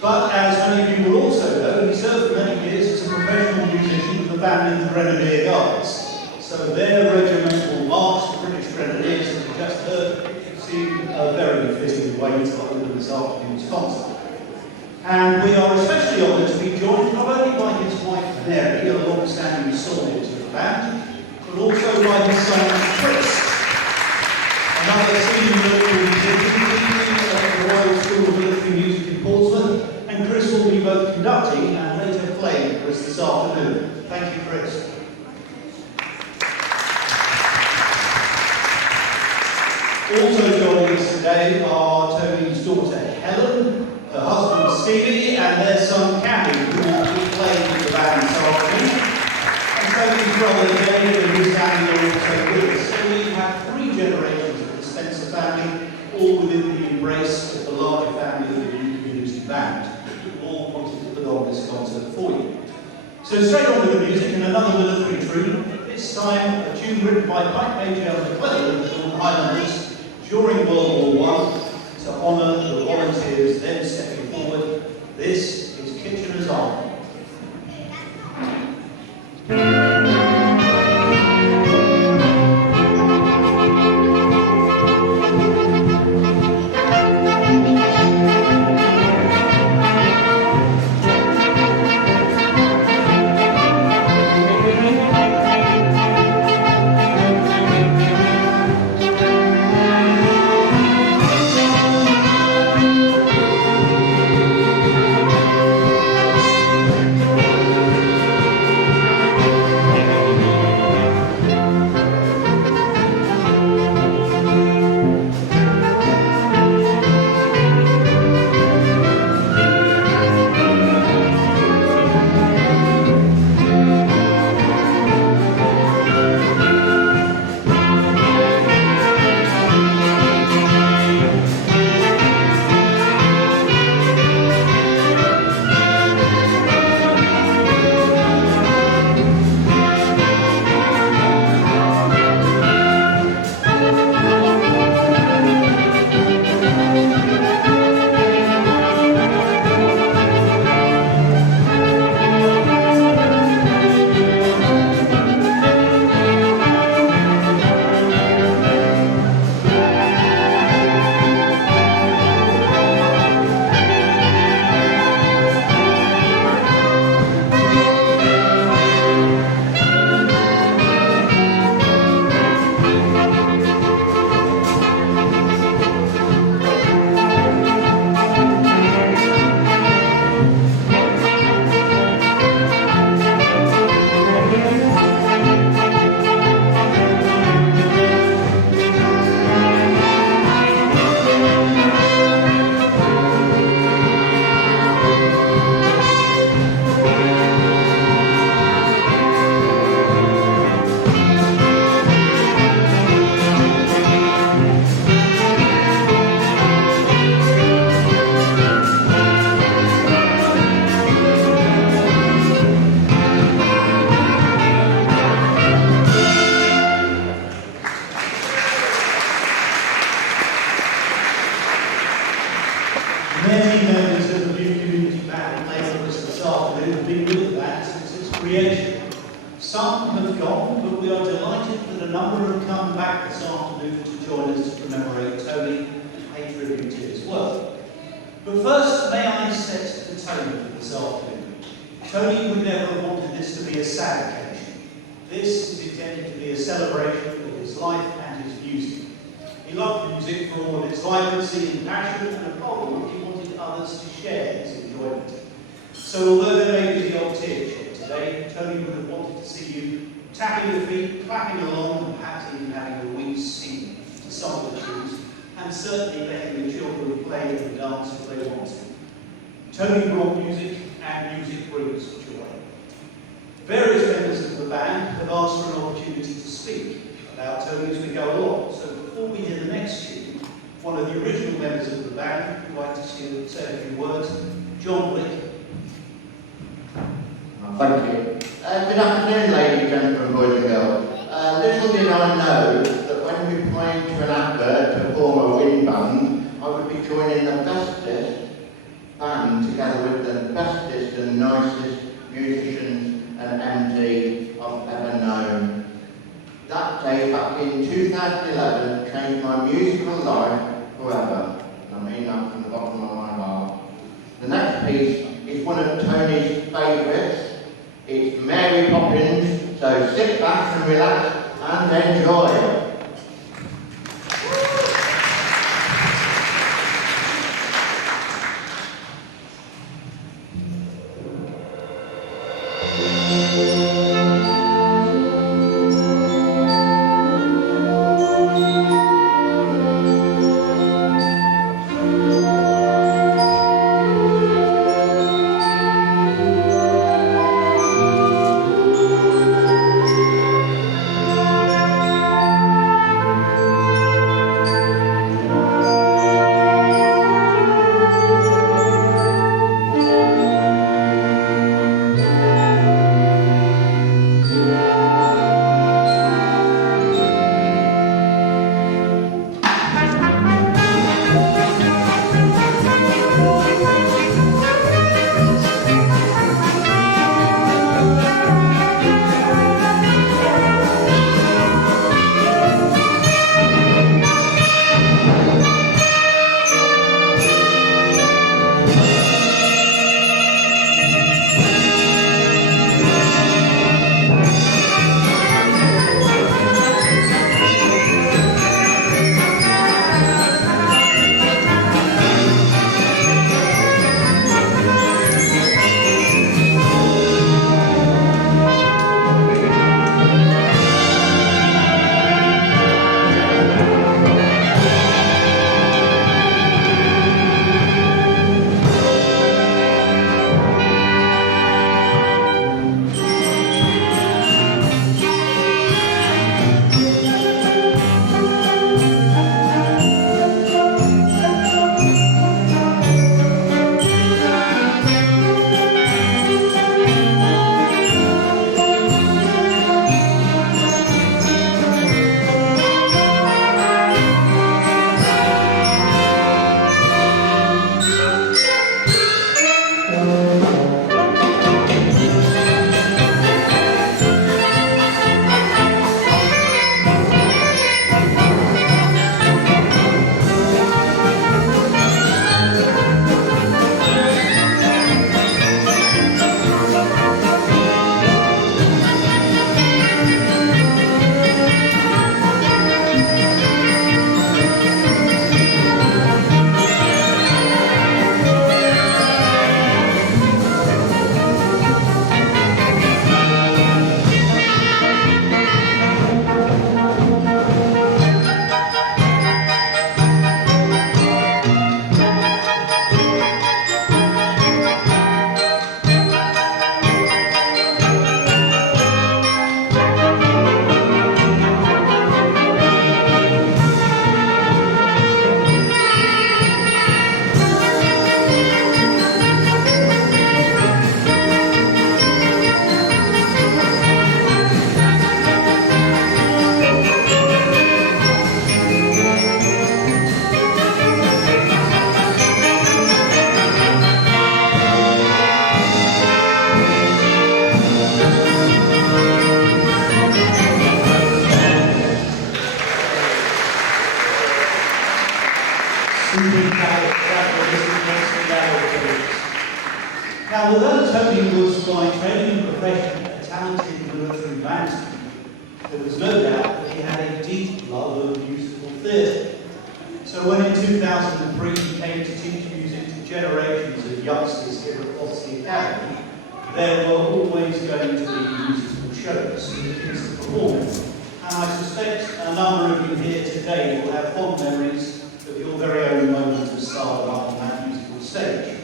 But as many of you will also know, he served for many years as a professional musician with the band in the Grenadier Guards. So their regimental march, the British Grenadiers, as we just heard, seemed a very fitting way to open this afternoon's concert. And we are especially honoured to be joined not only by his wife Mary, a long-standing soulmate of the band, but also by his son Chris, another senior military musician at the Royal School of Military Music in Portsmouth, and Chris will be both conducting and later playing for us this afternoon. Thank you, Chris. Also joining us today are Tony's daughter Helen, her husband Stevie, and their son Cammy, who will be playing with the band this afternoon. And Tony's brother David and his family are also with us. So we have 3 generations of the Spencer family, all within the embrace of the larger family of the New Community Band, who all wanted to put on this concert for you. So straight on with the music and another military tune, this time a tune written by Pipe Major McClellan of the Northern Highlanders during World War I to honour the volunteers then stepping forward. This is Kitchener's Army. Many members of the New Community Band playing for us this afternoon have been with the band since its creation. Some have gone, but we are delighted that a number have come back this afternoon to join us to commemorate Tony and pay tribute to his work. But first, may I set the tone for this afternoon. Tony would never have wanted this to be a sad occasion. This is intended to be a celebration of his life and his music. He loved music for all of its vibrancy and passion, and above all, he wanted others to share his enjoyment. So although there may be the odd tear shed today, Tony would have wanted to see you tapping your feet, clapping along, and perhaps even having a wee sing to some of the tunes, and certainly letting the children play and dance if they want to. Tony brought music, and music brings joy. Various members of the band have asked for an opportunity to speak about Tony as we go along. So before we hear the next tune, one of the original members of the band would like to say a few words. John Wick. Thank you. Good afternoon, ladies, gentlemen, boys and girls. Little did I know that when we played to an advert to form a wind band, I would be joining the bestest band together with the bestest and nicest musicians and MD I've ever known. That day back in 2011 changed my musical life forever. And I mean that from the bottom of my heart. The next piece is one of Tony's favourites. It's Mary Poppins, so sit back and relax and enjoy. Now, although Tony was by training and profession a talented military bandsman, there was no doubt that he had a deep love of musical theatre. So when in 2003 he came to teach music to generations of youngsters here at Oxley Academy, there were always going to be musical shows for the kids to perform in. And I suspect a number of you here today will have fond memories of your very own moment of stardom up on that musical stage.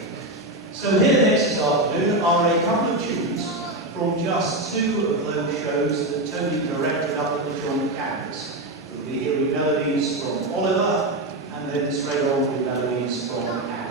So here next this afternoon are a couple of tunes from just two of those shows that Tony directed up at the joint campus. We'll be hearing melodies from Oliver and then straight on with melodies from Annie.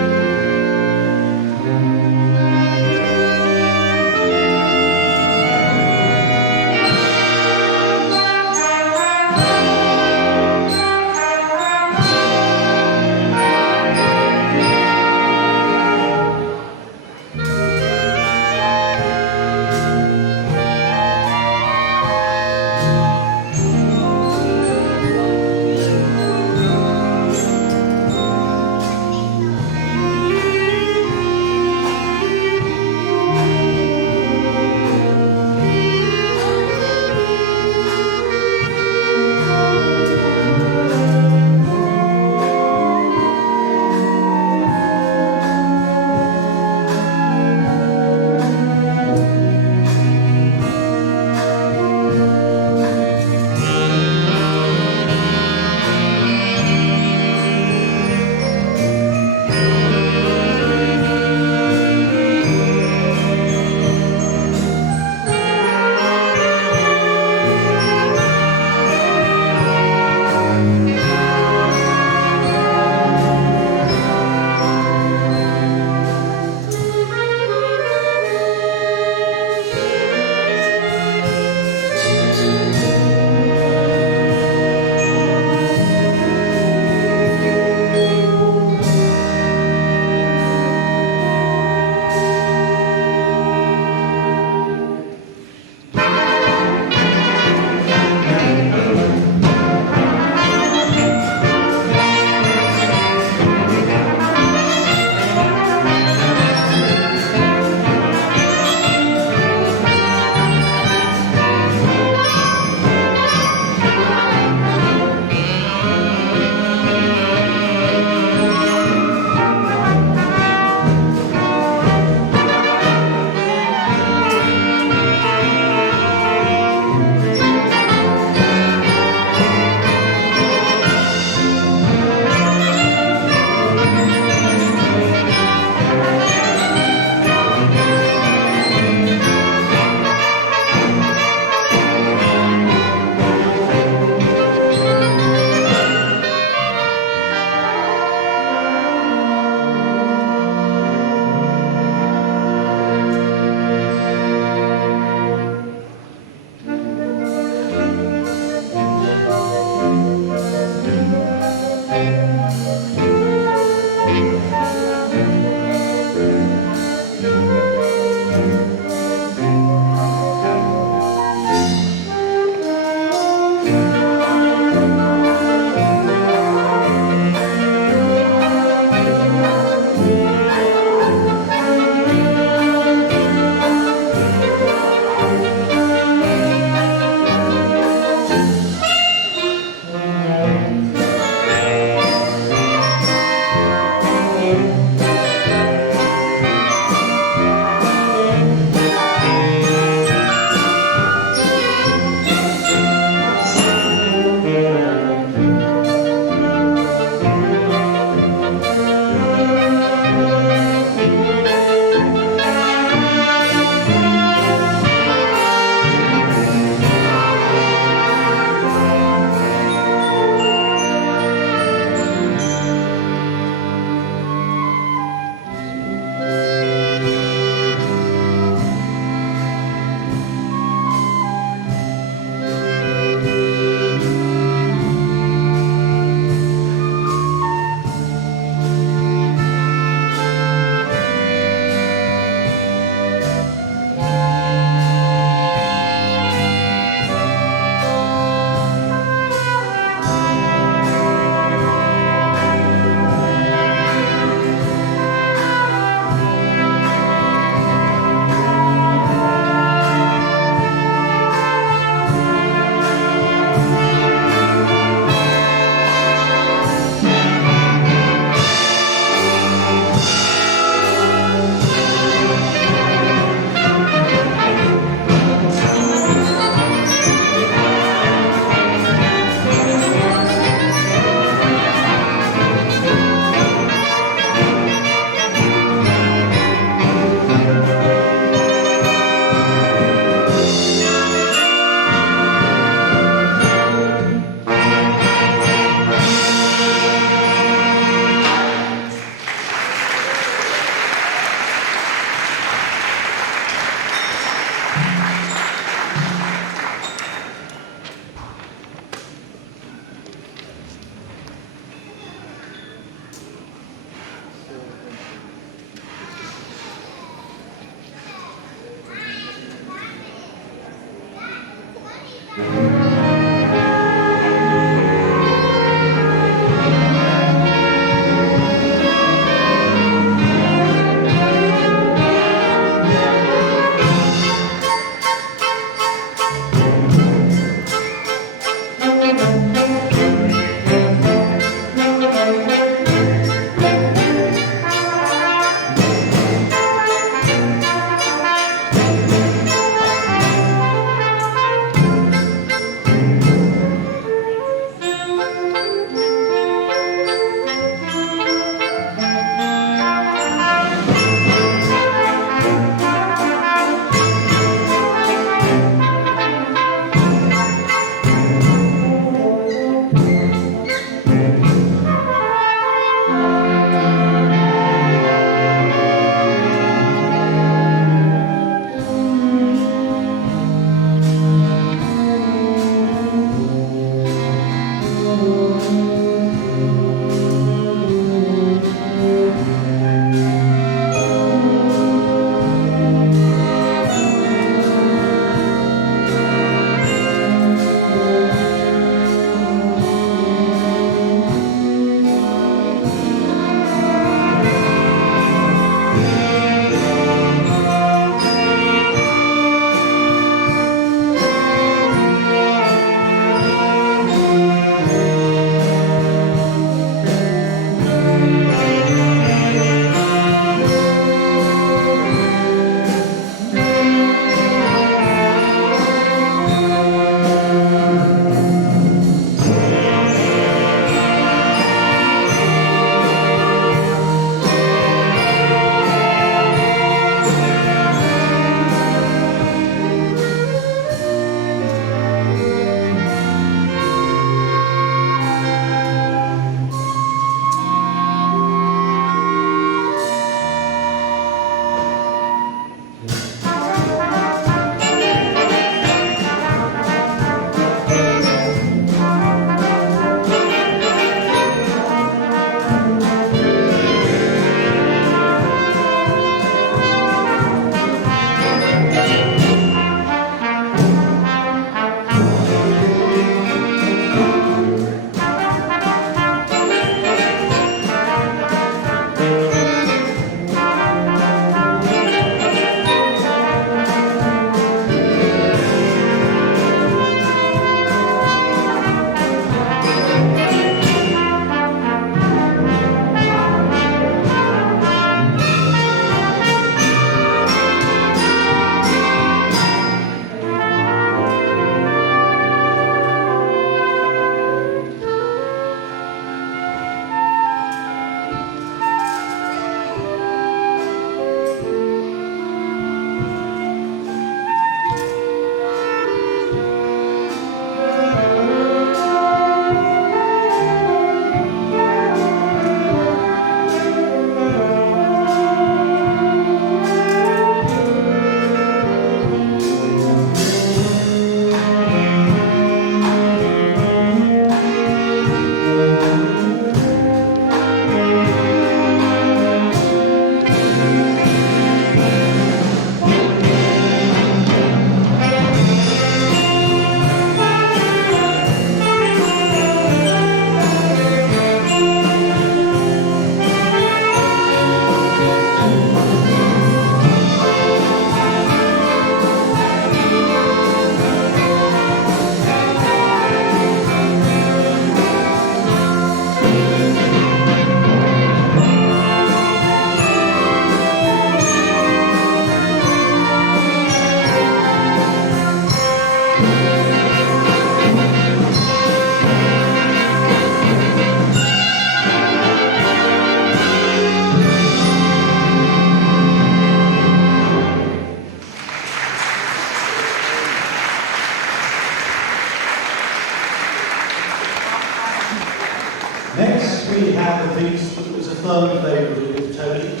Next, we have a piece that was a firm favourite with Tony,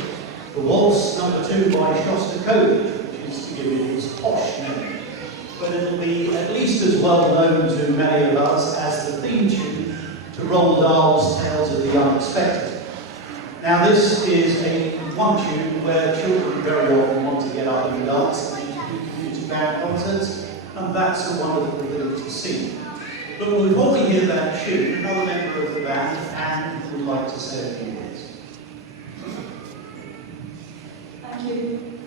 the Waltz No. 2 by Shostakovich, which is to give it its posh name. But it'll be at least as well known to many of us as the theme tune to Roald Dahl's Tales of the Unexpected. Now, this is a one tune where children very often want to get up and dance at community band concerts, and that's a wonderful thing to see. But before we hear that tune, another member of the band, Anne, would like to say a few words. Thank you.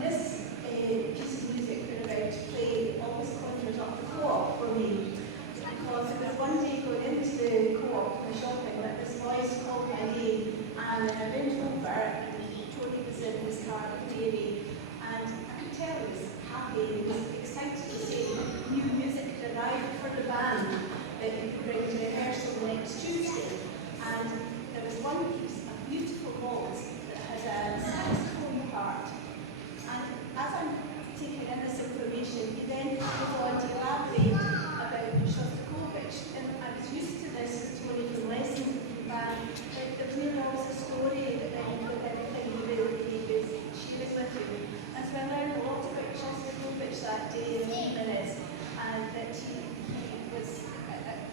This piece of music we're about to play always conjured up the co-op for me. Because it was one day going into the co-op for shopping that this voice called my name, and I went over and Tony was in his car with Mary, and I could tell he was happy, he was excited to say new music had arrived for the band that he could bring to rehearsal next Tuesday. And there was one piece, a beautiful waltz, that has a saxophone part. And as I'm taking in this information, he then goes on to elaborate about Shostakovich. And I was used to this as Tony from lessons with the band, that there's nearly always a story that with everything he was sharing with you. And so I learned a lot about Shostakovich that day in a few minutes, and that he was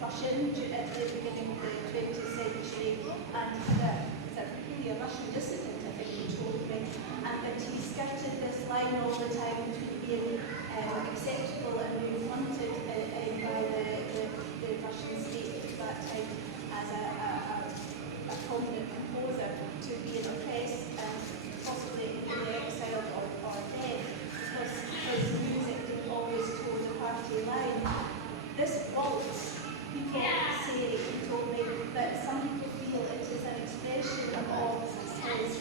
Russian at the beginning of the 20th century, and was really a Russian dissident, I think he told me, and that he skirted this line all the time between being acceptable and being wanted by the Russian state at that time as a prominent composer, to being oppressed and possibly being exiled or dead, because his music didn't always toe the party line. This waltz, people say, he told me, that some people feel it is an expression of his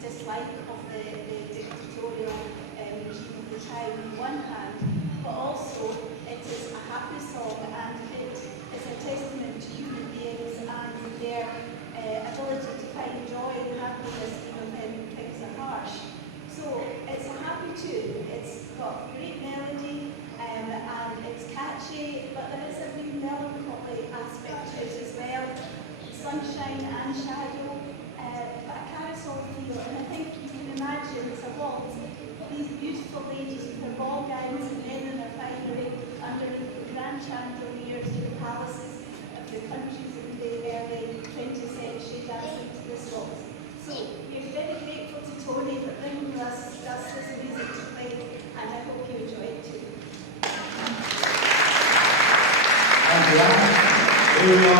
dislike of the dictatorial regime of the time on one hand, but also it is a happy song, and it is a testament to human beings and their ability to find joy and happiness even when things are harsh. So it's a happy tune, it's got great melody, and it's catchy, but there is a really melancholy aspect to it as well. Sunshine and shadow, but a carousel feel, and I think you can imagine it's a waltz. These beautiful ladies with their ball gowns and men in their finery underneath the grand chandeliers in the palaces of the countries in the early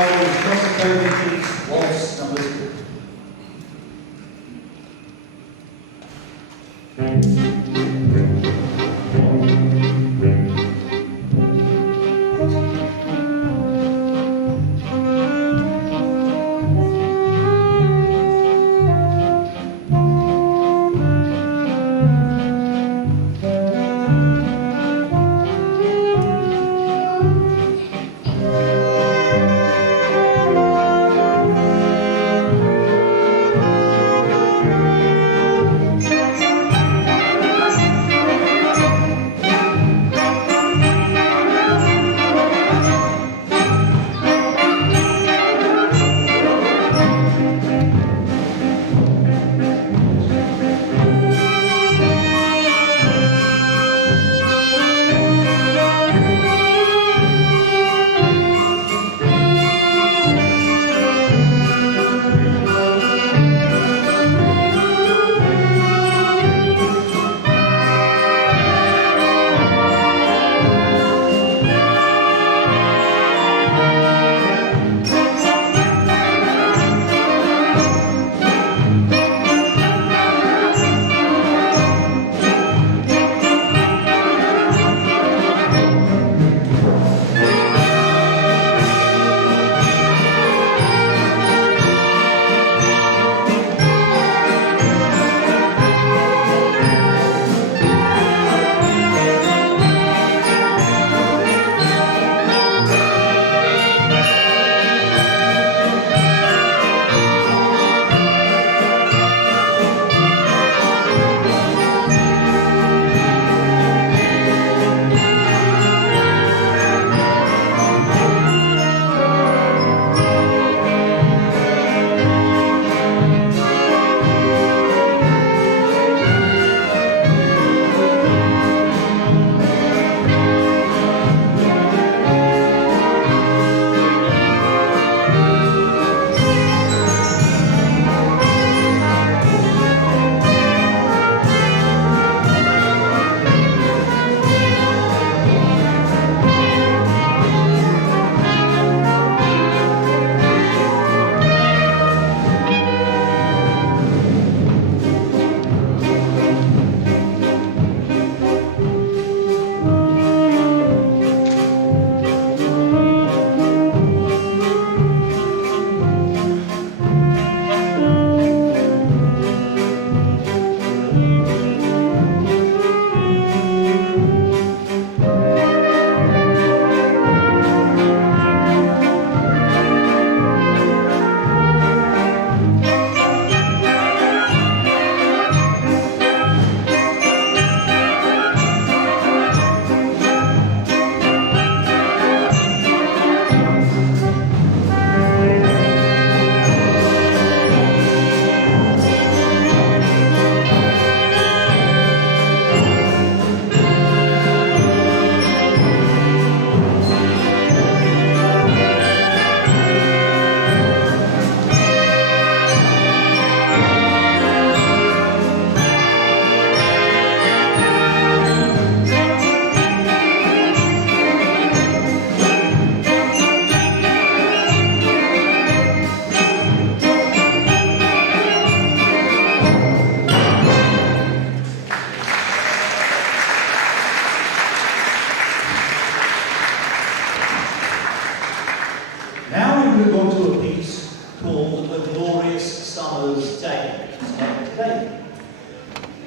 is Nostromo Keats, Waltz number 2.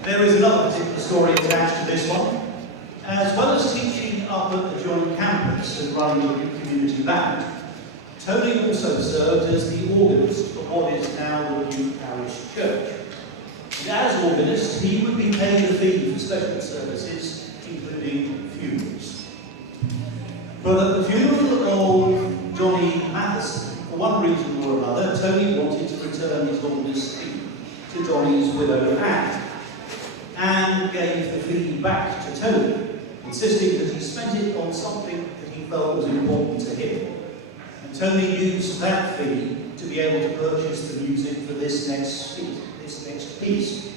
There is another particular story attached to this one. As well as teaching up at the joint campus and running the community band, Tony also served as the organist for what is now the new parish church. And as organist, he would be paid a fee for special services, including funerals. But at the funeral of Johnny Matheson, for one reason or another, Tony wanted to return his organist fee to Johnny's widow Anne, and gave the fee back to Tony, insisting that he spent it on something that he felt was important to him. And Tony used that fee to be able to purchase the music for this next piece.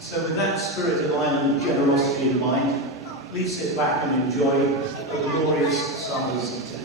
So with that spirit of island generosity in mind, please sit back and enjoy a glorious summer's day.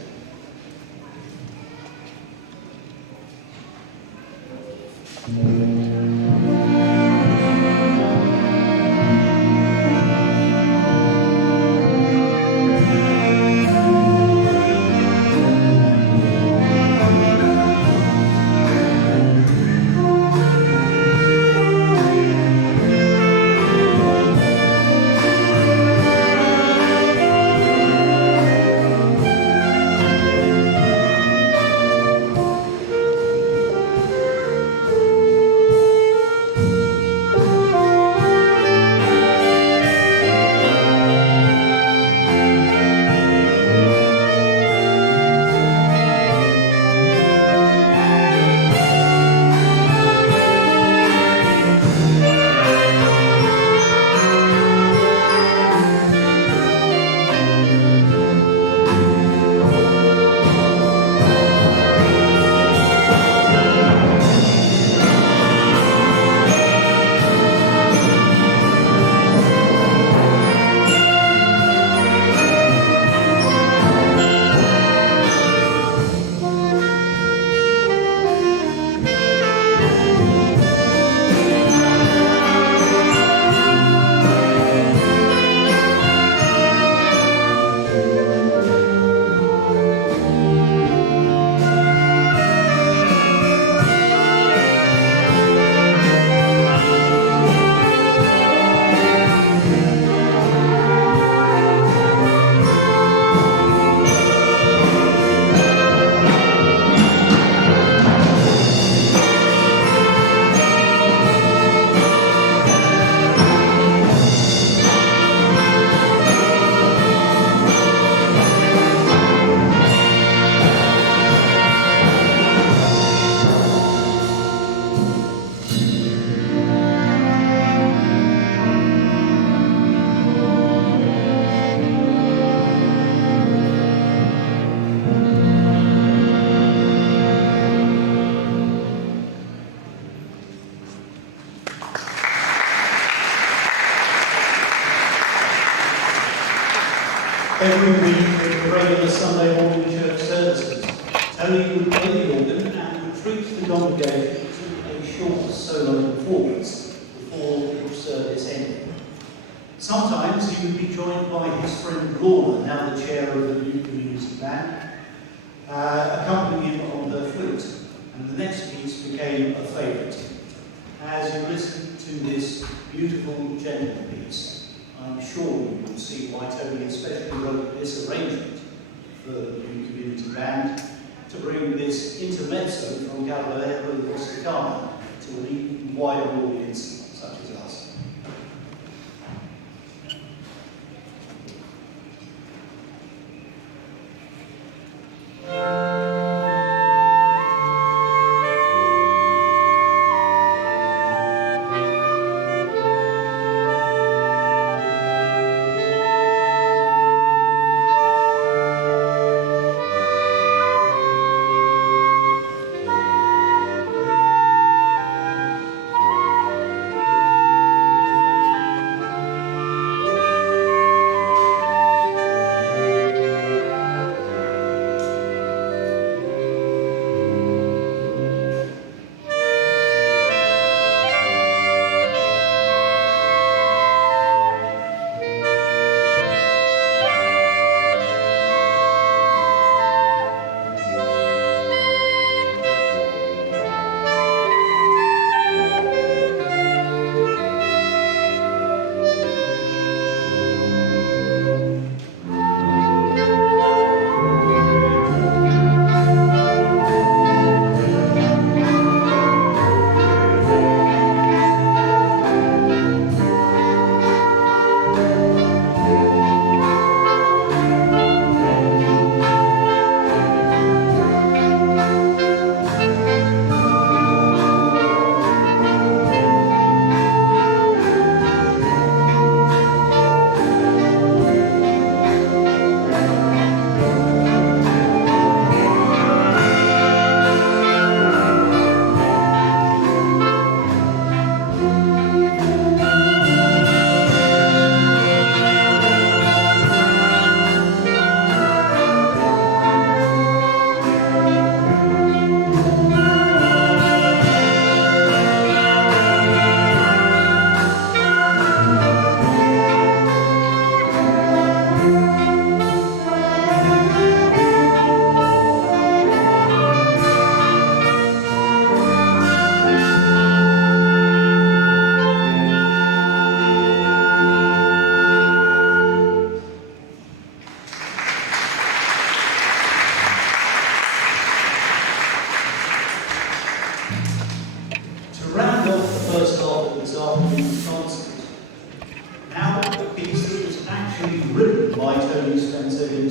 Every week in the regular Sunday morning church services, Tony would play the organ and would treat the congregation to a short solo performance before each service ended. Sometimes he would be joined by his friend Lorna, now the chair of the Bute Music Band, accompanying him on her flute, and the next piece became a favourite. As you listen to this beautiful gentle piece, I'm sure you will see why Tony especially wrote this arrangement for the Bute Community Band to bring this intermezzo from Caballero Rusticana to an even wider audience such as us.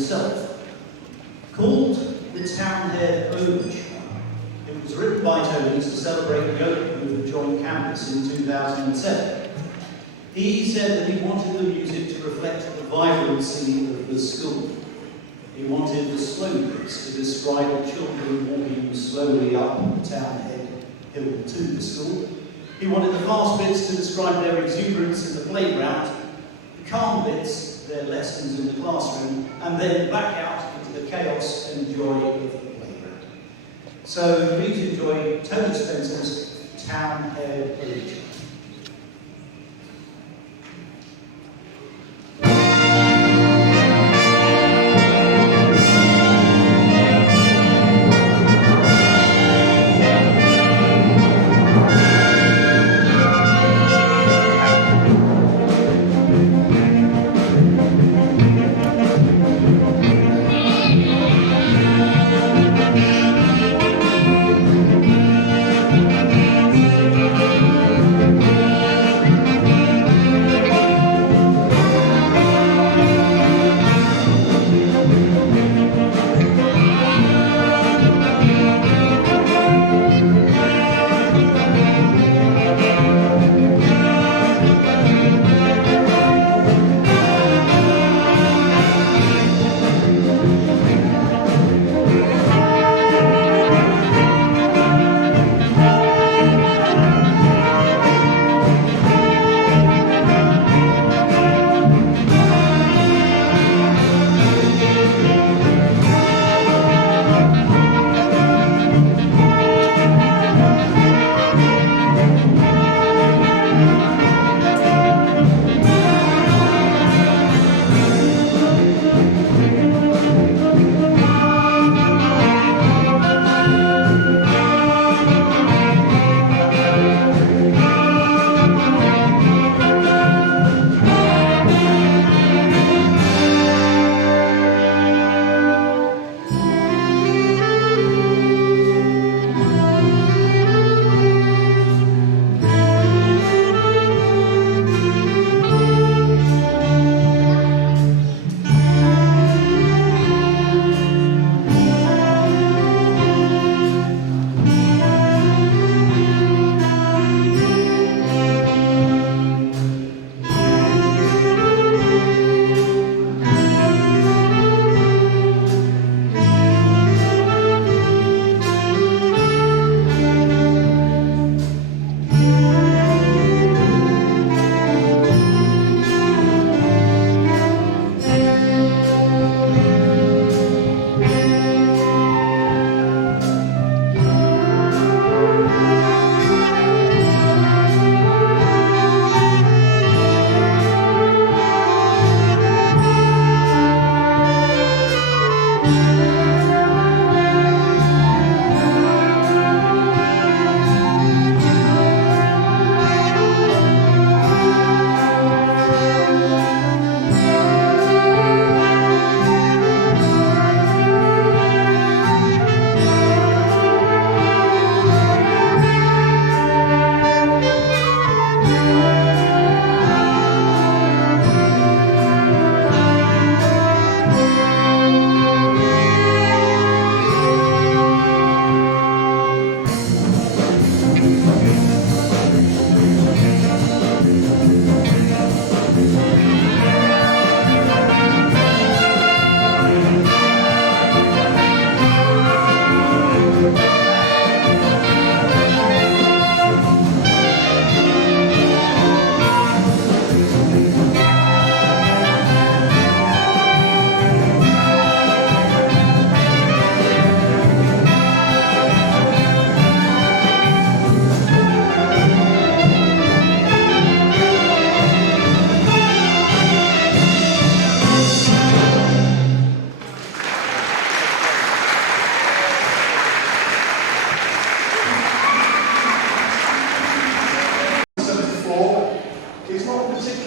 himself, called the Townhead Overture. It was written by Tony to celebrate the opening of the joint campus in 2007. He said that he wanted the music to reflect the vibrancy of the school. He wanted the slow bits to describe the children walking slowly up the Townhead hill to the school. He wanted the fast bits to describe their exuberance in the playground, the calm bits, their lessons in the classroom, and then back out into the chaos and joy of the playground. So please enjoy Tony Spencer's Townhead Overture.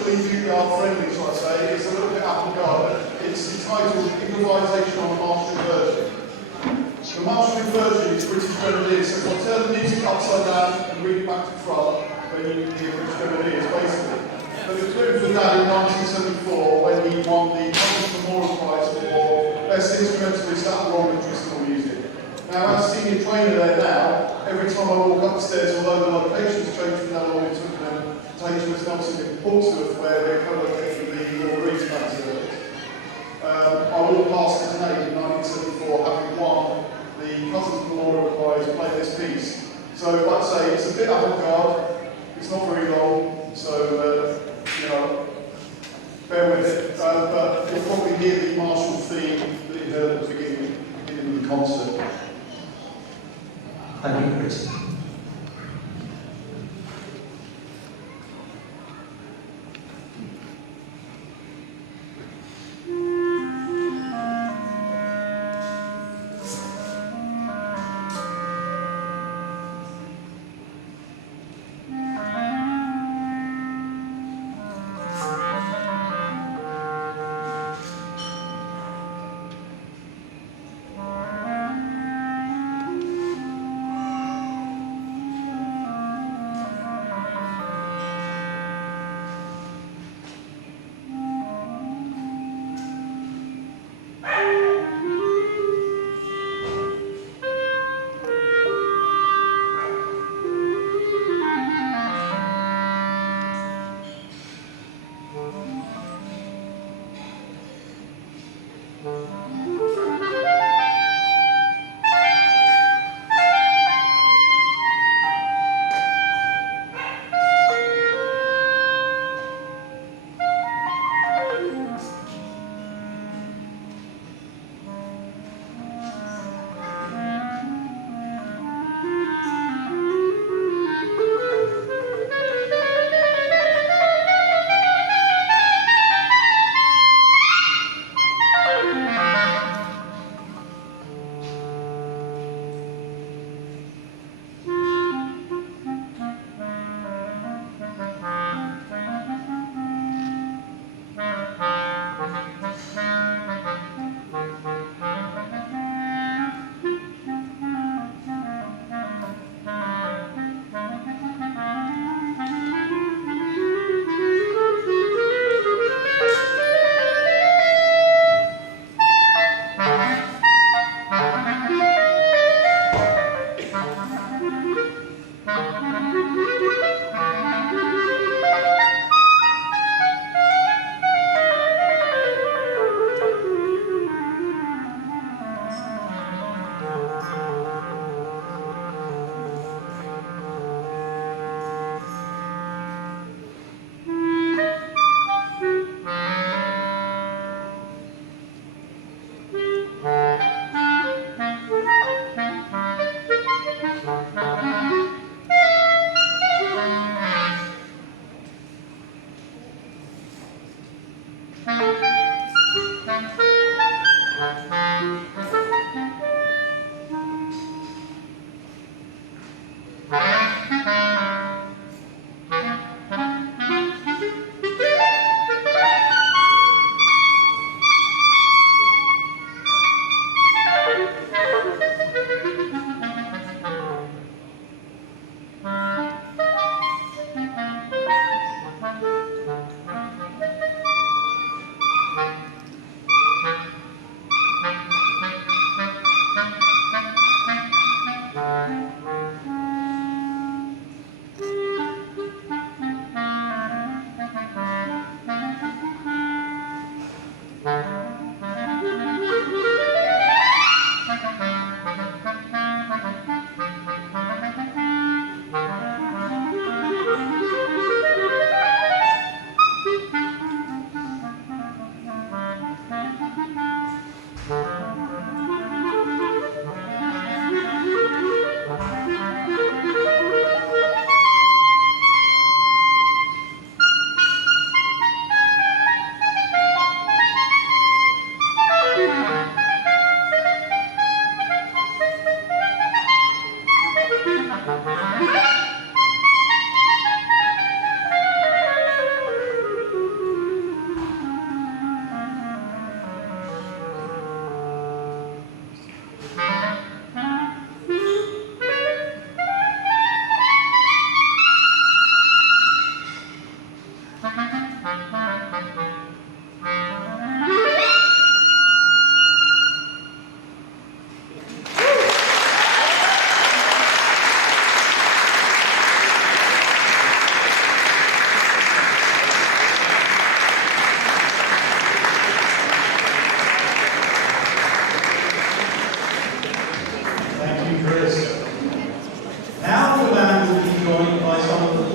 Bute Yard friendly, shall I say. It's a little bit avant-garde. It's entitled Improvisation on a Martial Version. The Martial Version is British Grenadiers, so if I turn the music upside down and read it back to front, then you can hear British Grenadiers, basically. But the clue for that in 1974, when he won the Conductor Memorial Prize for best instrumentalists that were on traditional music. Now, as senior trainer there now, every time I walk upstairs, although the location's changed from now on, we took them to HMS Nelson in Portsmouth, where we're co-located with the Royal Marines Service. I walked past it today in 1974, having won the Cousins Memorial Prize play this piece. So, like I say, it's a bit avant-garde, it's not very long, so, you know, bear with it. But you'll probably hear the martial theme that you heard at the beginning of the concert. Thank you, Chris.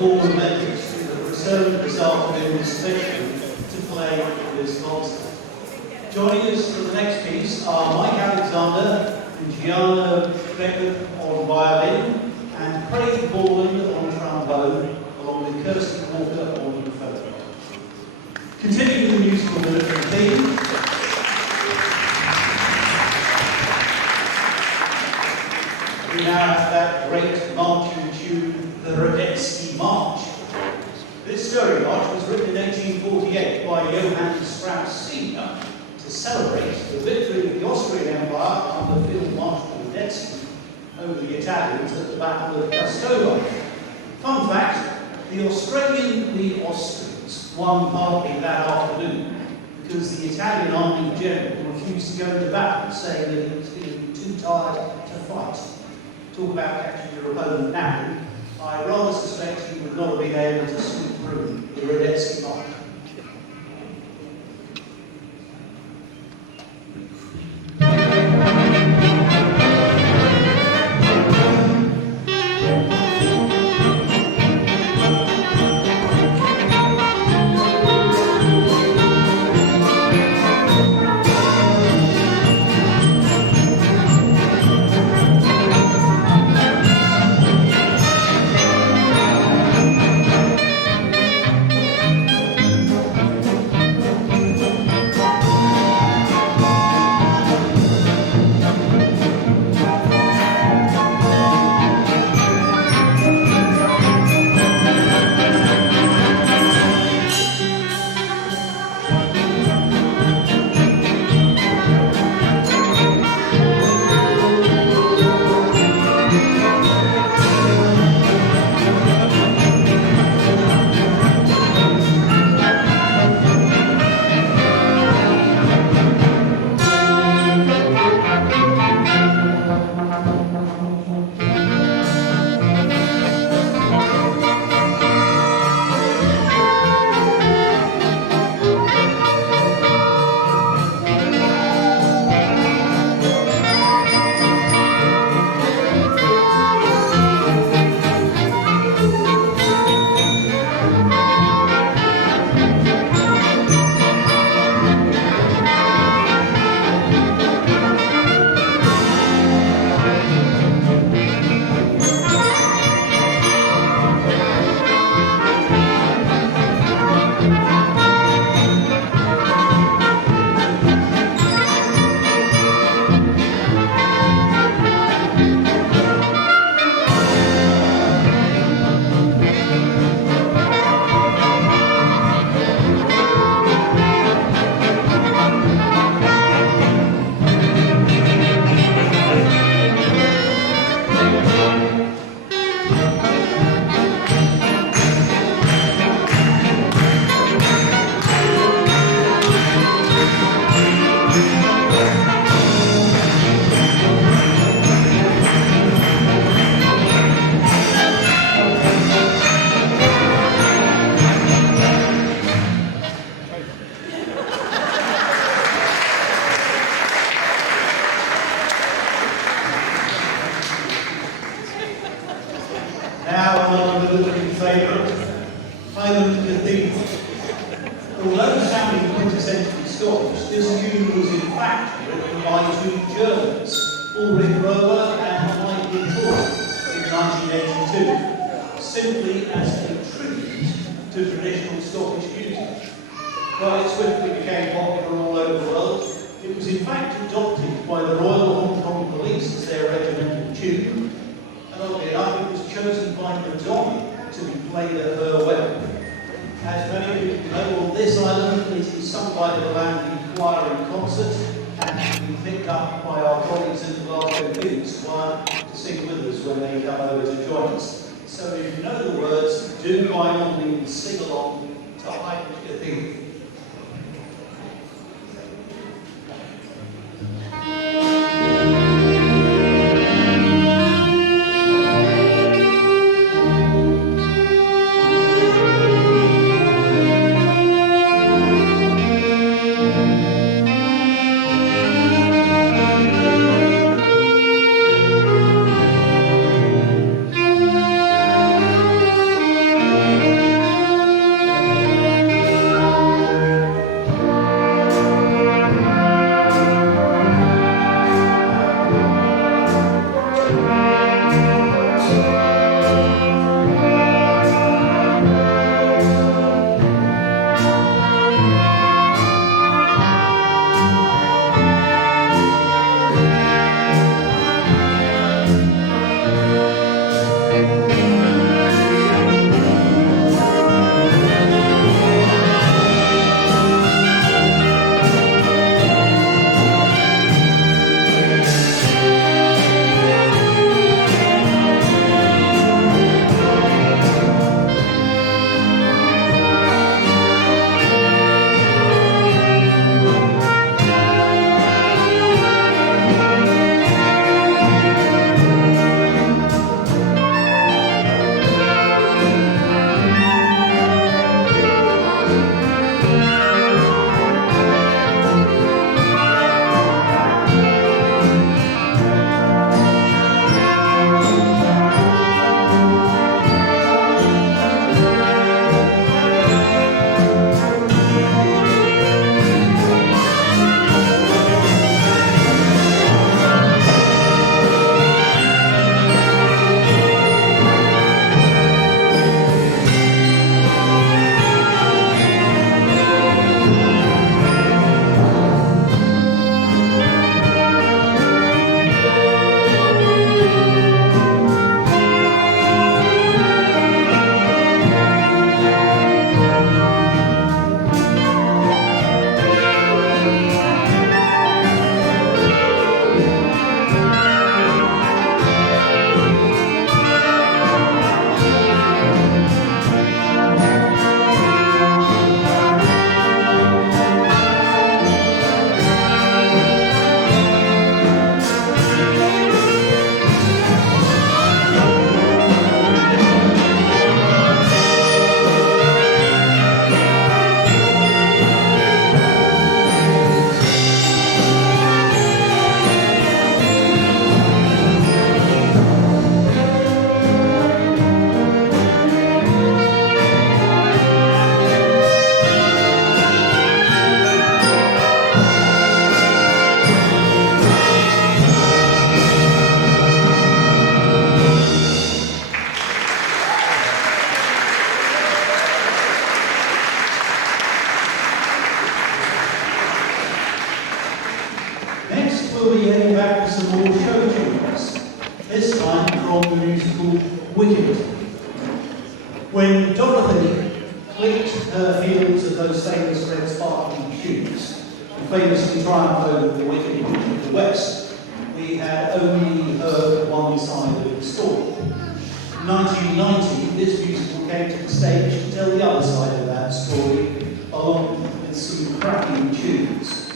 all the members who have returned this afternoon especially to play this concert. Joining us for the next piece are Mike Alexander and Gianna Beckett on violin and Craig Borland on trombone, along with Kirsty Walker on the fiddle. Continuing the musical military theme, we now have that great marching tune, the Radetzky March. This story march was written in 1848 by Johann Strauss Sr. to celebrate the victory of the Austrian Empire under Field Marshal Radetzky over the Italians at the Battle of Castovo. Fun fact, the Austrians won partly that afternoon because the Italian army general refused to go into battle, saying that he was feeling too tired to fight. Talk about catching your opponent now. I rather suspect he would not have been able to sweep through the Radetzky March. Now another military favourite, Highland Cathedral. Although sounding quintessentially Scottish, this tune was in fact written by two Germans, Ulrich Rohler and Michael Victoria, in 1982, simply as a tribute to traditional Scottish music. While it swiftly became popular all over the world, it was in fact adopted by the Royal Hong Kong Police as their regimental tune, and oddly enough, it was chosen by Madonna to be played at her wedding. As many people know, on this island, it is sung by the Landing Choir in concert, and has been picked up by our colleagues in the Glasgow Youth Choir to sing with us when they come over to join us. So if you know the words, do by all means sing along to Highland Cathedral. When Dorothy clicked her heels of those famous red sparkling shoes, and famously triumphed over the wicked witch of the West, we had only heard one side of the story. In 1990, this musical came to the stage to tell the other side of that story, along with some cracking tunes.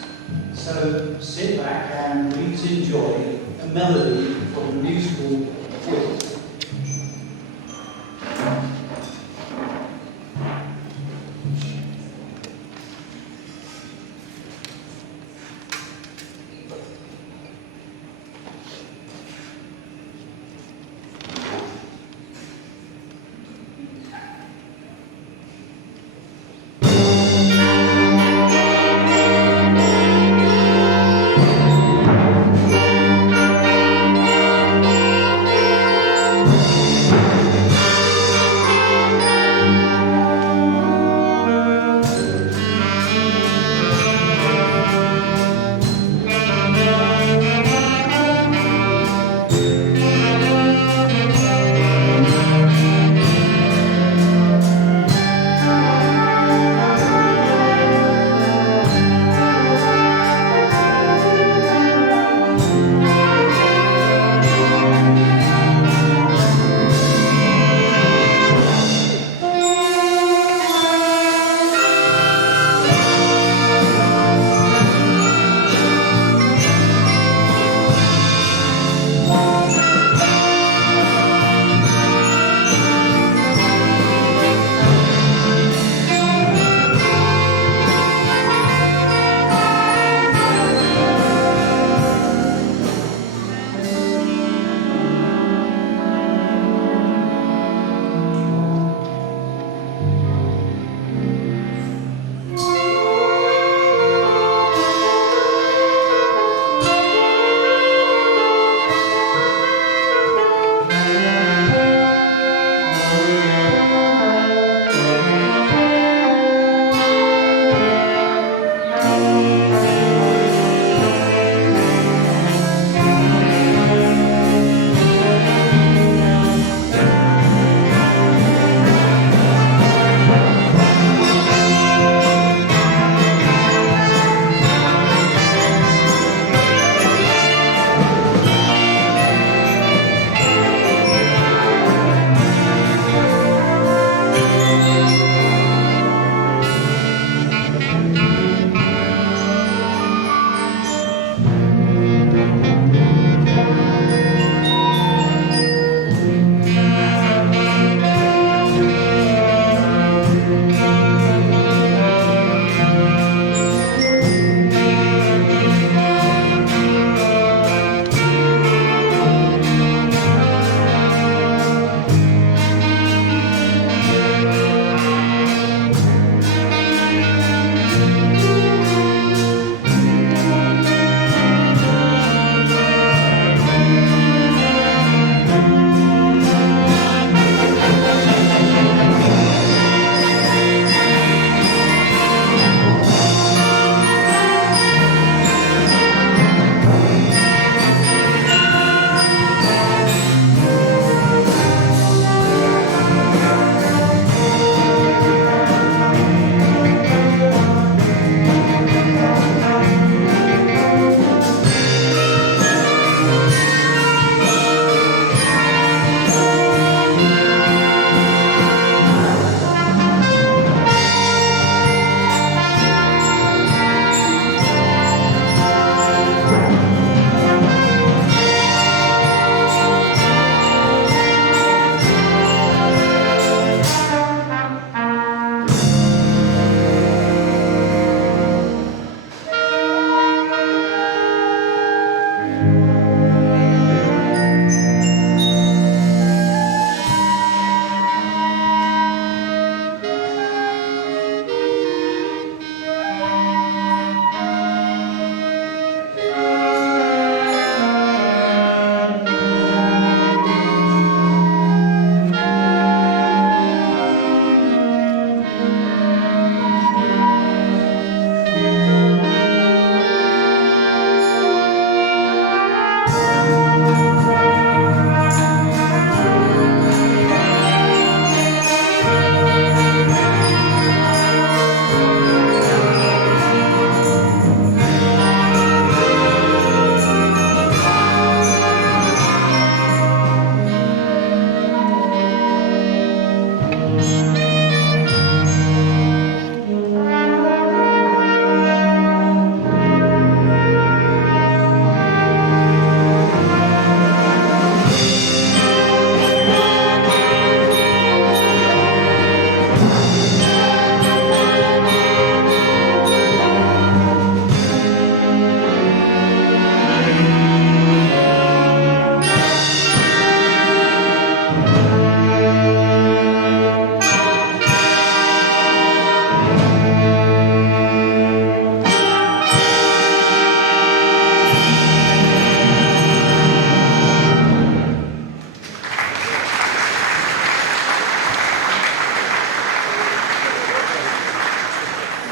So sit back and please enjoy a melody from the musical Wicked. Thank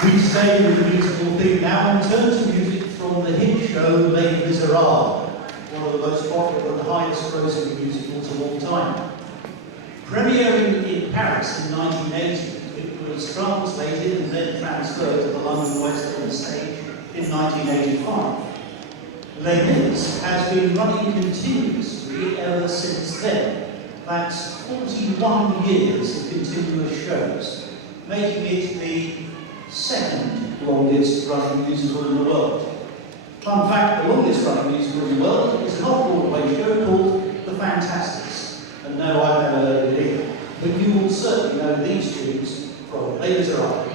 We stay with the musical theme now and turn to music from the hit show Les Miserables, one of the most popular and highest grossing musicals of all time. Premiering in Paris in 1980, it was translated and then transferred to the London West End stage in 1985. Les Mis has been running continuously ever since then. That's 41 years of continuous shows, making it the second longest running musical in the world. Fun fact, the longest running musical in the world is an off-Broadway show called The Fantastics. And no, I've never heard of it either. But you will certainly know these tunes from Les Miserables.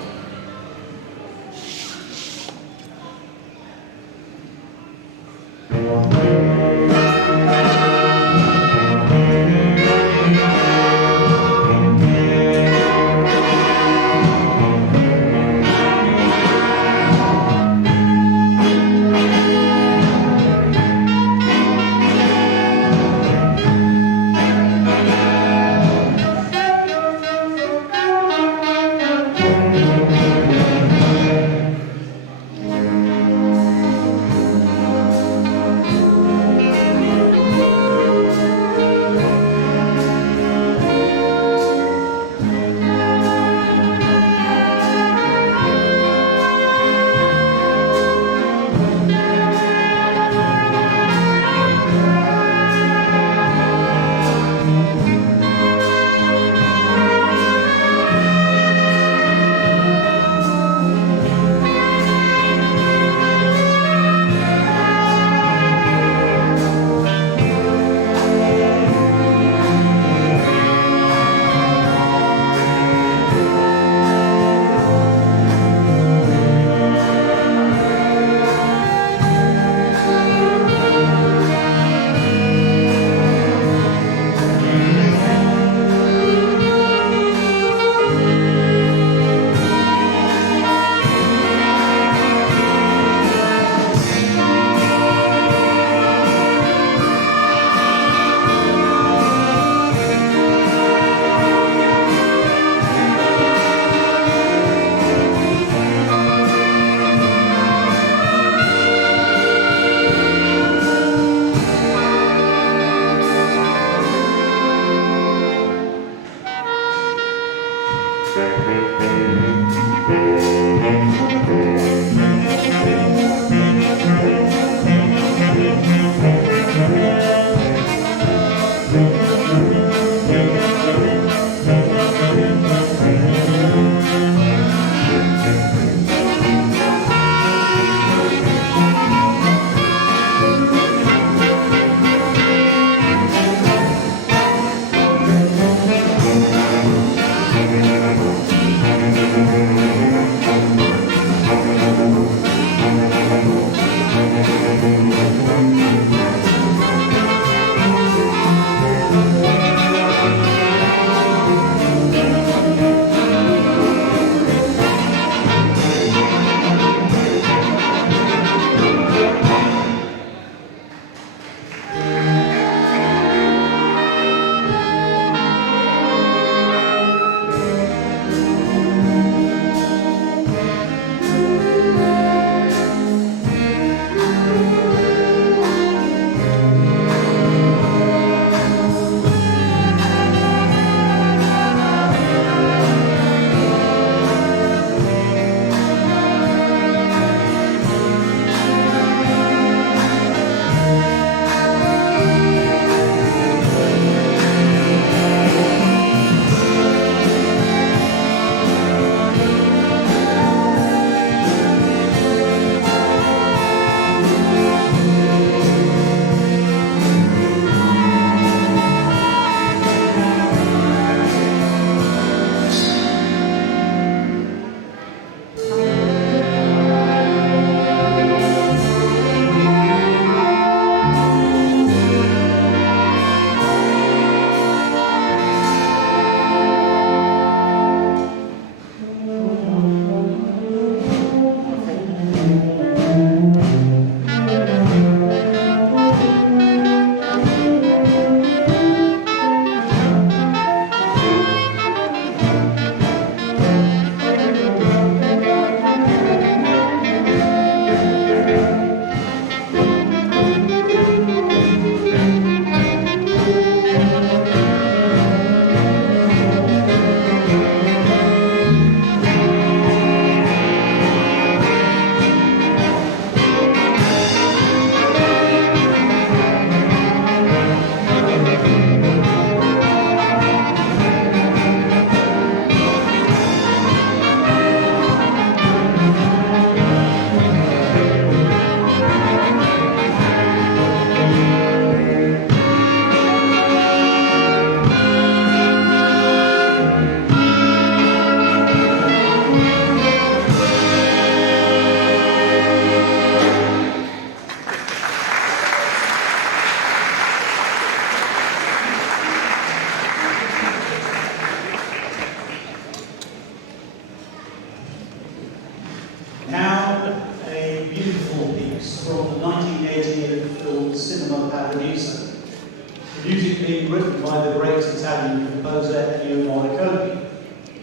composer Ennio Morricone,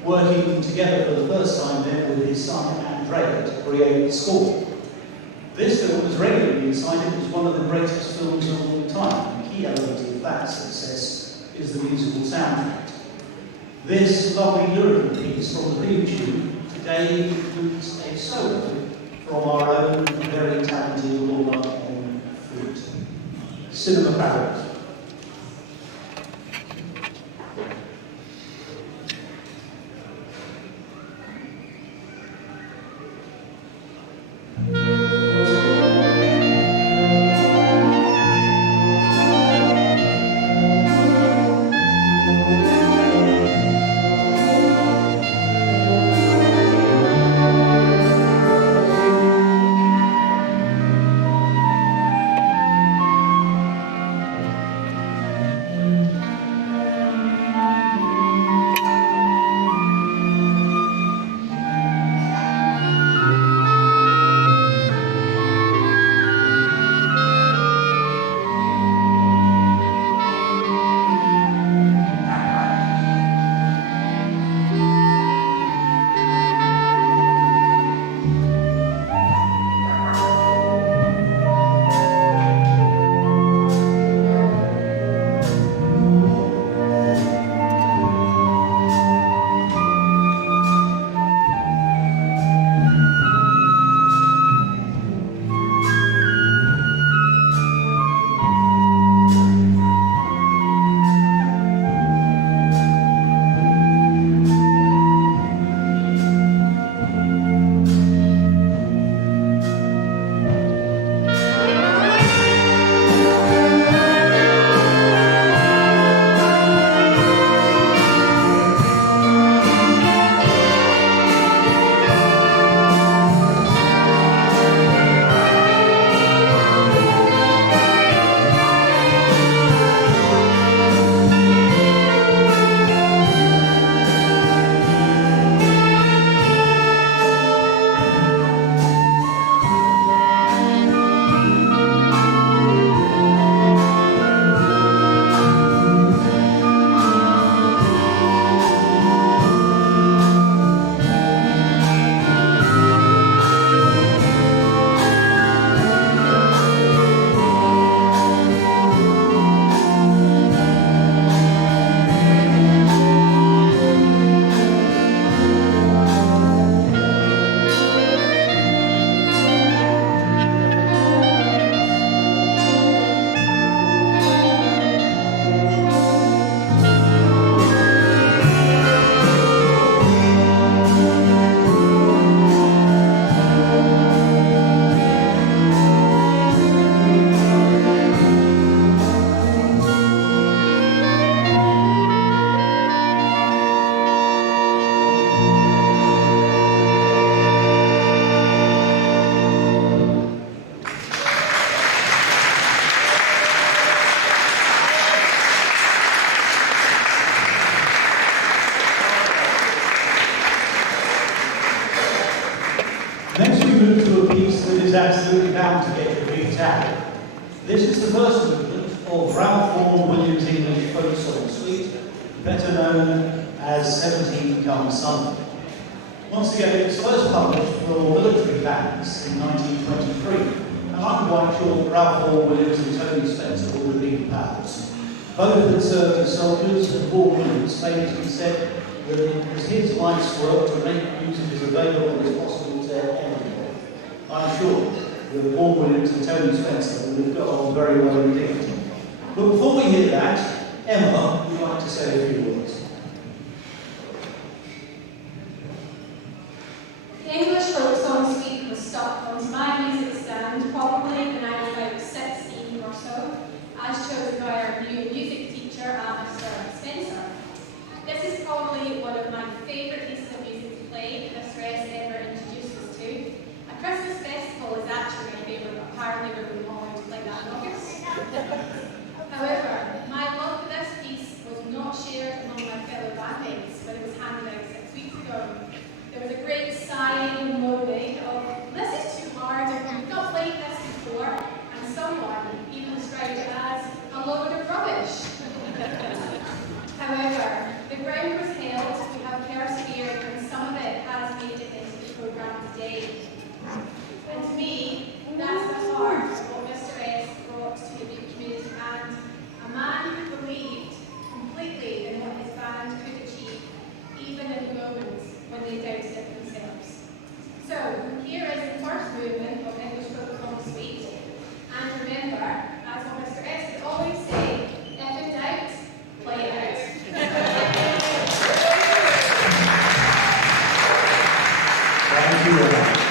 working together for the first time then with his son Andrea to create the score. This film was regularly cited as one of the greatest films of all time, and a key element of that success is the musical soundtrack. This lovely lyrical piece from the theme tune today includes a solo from our own very talented Laura on flute. Cinema Parrot. Next we move to a piece that is absolutely bound to get your feet out. This is the first movement of Ralph Vaughan Williams' English folk song suite, better known as 17 Come Sunday. Once again, it was first published for military bands in 1923, and I'm quite sure that Ralph Vaughan Williams and Tony Spencer would have been pals. Both had served as soldiers, and Vaughan Williams famously said that it was his life's work to make music as available as possible to everyone. I'm sure that Vaughan Williams and Tony Spencer would have got on very well indeed. But before we hear that, Emma would like to say a few words. The English folk song suite was stuck onto my music stand probably when I was about 16 or so, as chosen by our new music teacher, Mr. Spencer. This is probably one of my favourite pieces of music to play that Mr. S ever introduced us to. A Christmas festival is actually my favourite, but apparently we're going on to play that in August. However, my love for this piece was not shared among my fellow bandmates when it was handed out 6 weeks ago. There was a great sighing and moaning of, this is too hard, we've not played this before, and someone even described it as a load of rubbish. However, the Thank you very much.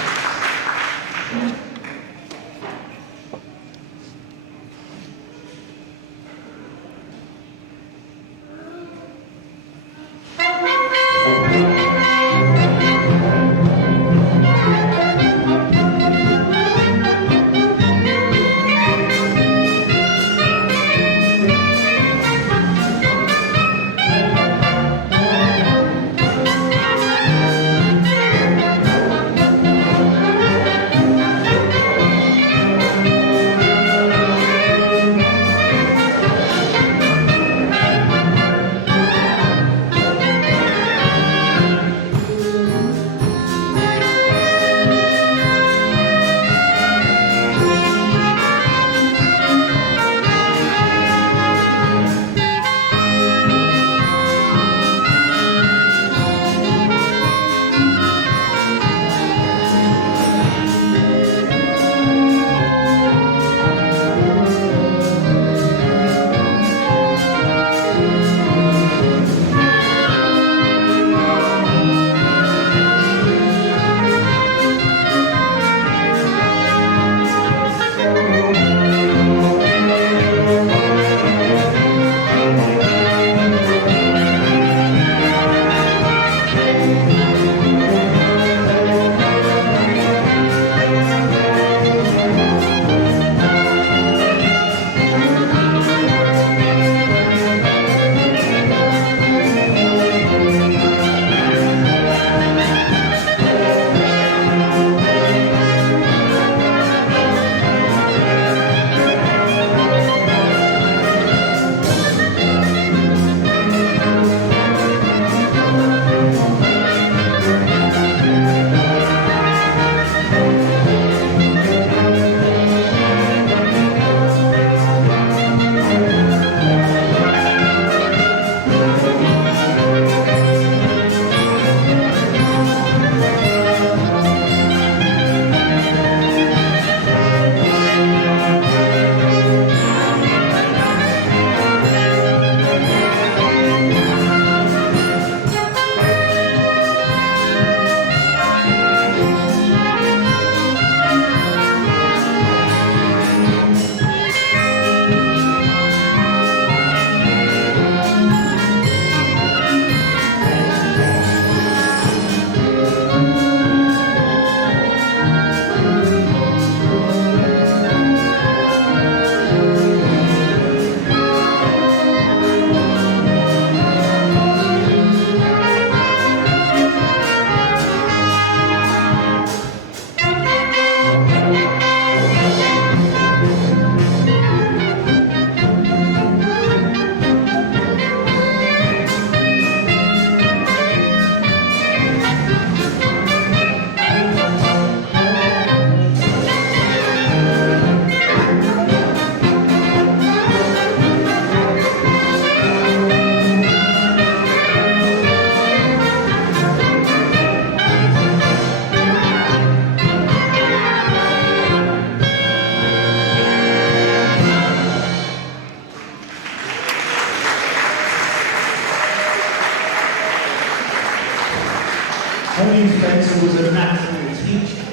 Tony Spencer was a natural teacher.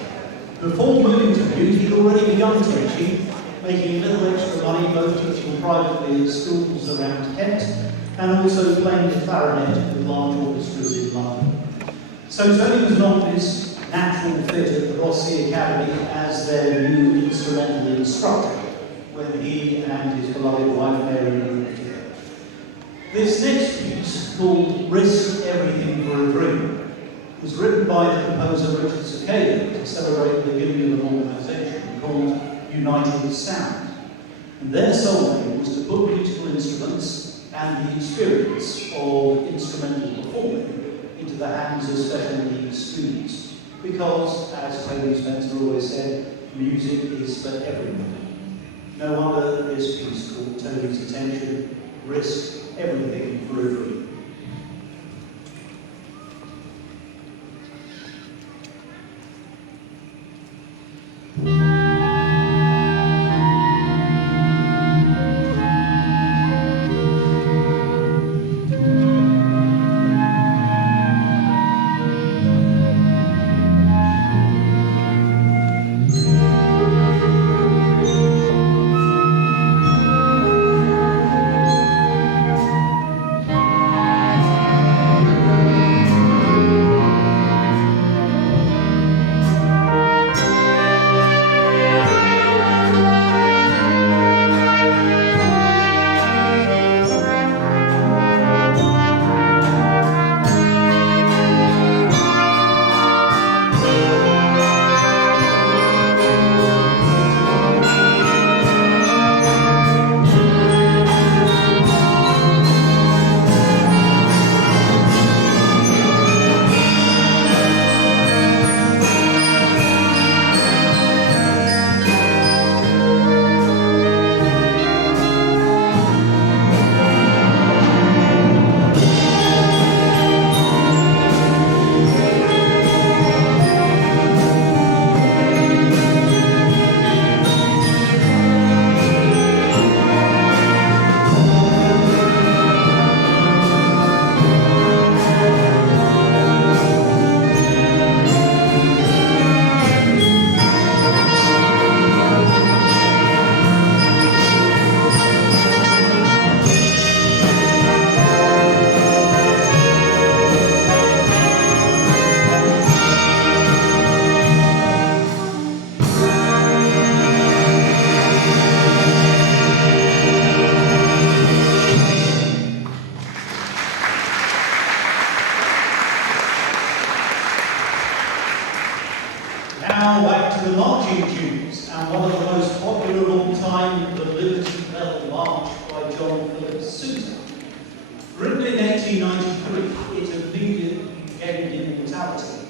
Before moving to Bute, he'd already begun teaching, making a little extra money both teaching privately at schools around Kent and also playing the clarinet with large orchestras in London. So Tony was an obvious natural fit at the Rossi Academy as their new instrumental instructor when he and his beloved wife Mary moved together. This next piece, called Risk Everything for a Dream, was written by the composer Richard Cicada to celebrate the giving of an organisation called United Sound. And their sole aim was to put musical instruments and the experience of instrumental performing into the hands of special needs students. Because, as Tony Spencer always said, music is for everyone. No wonder this piece called Tony's Attention, Risk Everything for a Dream. the marching tunes, and one of the most popular of all time, the Liberty Bell March by John Philip Sousa. Written in 1893, it immediately gained immortality.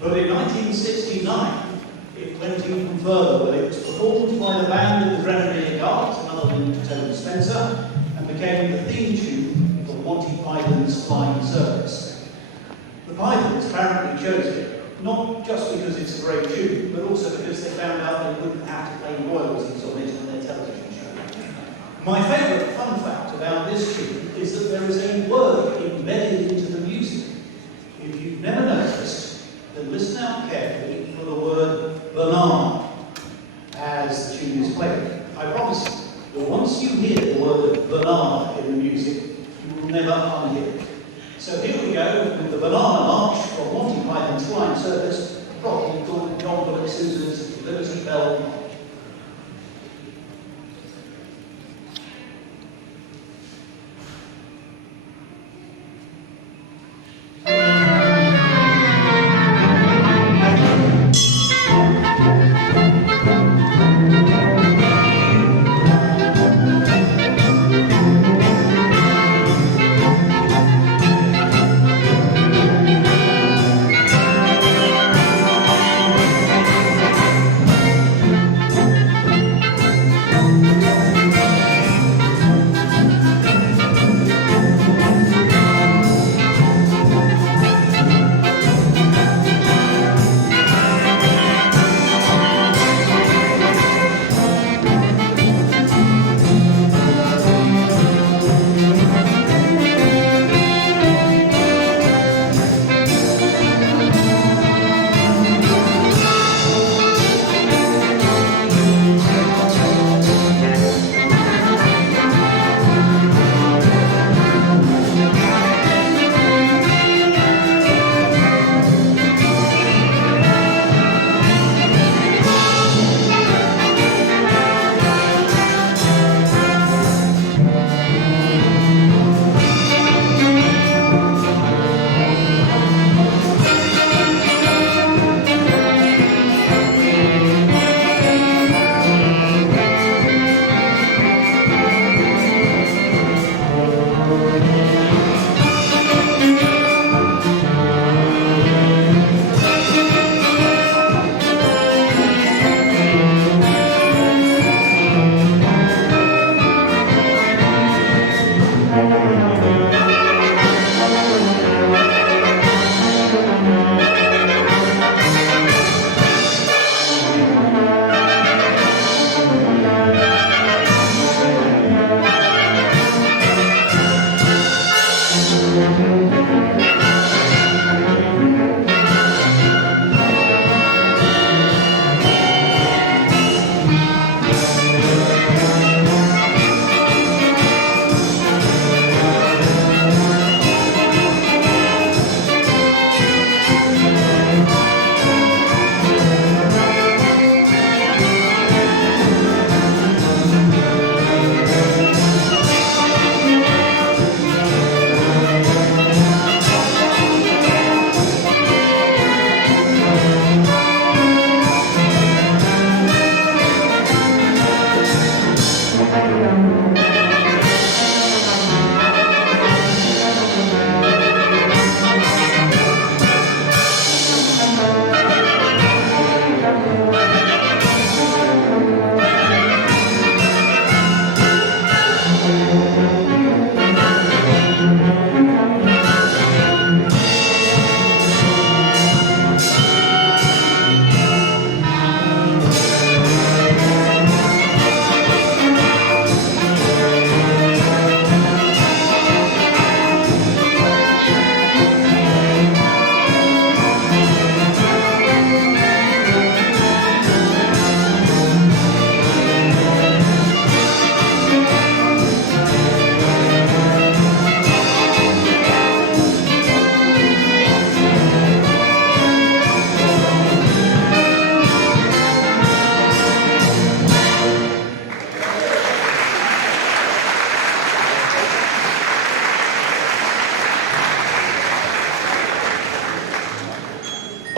But in 1969, it went even further, when it was performed by the band of the Grenadier Guards, another link to Tony Spencer, and became the theme tune for Monty Python's Flying Circus. The Pythons apparently chose it, not just because it's a great tune, but also because they found out they wouldn't have to pay royalties on it on their television show. My favourite fun fact about this tune is that there is a word embedded into the music. If you've never noticed, then listen out carefully for the word banana as the tune is played. I promise you, that once you hear the word banana in the music, you will never unhear it. So here we go with the Banana March from Monty Python's Flying Circus, probably called John Philip Sousa's Liberty Bell March.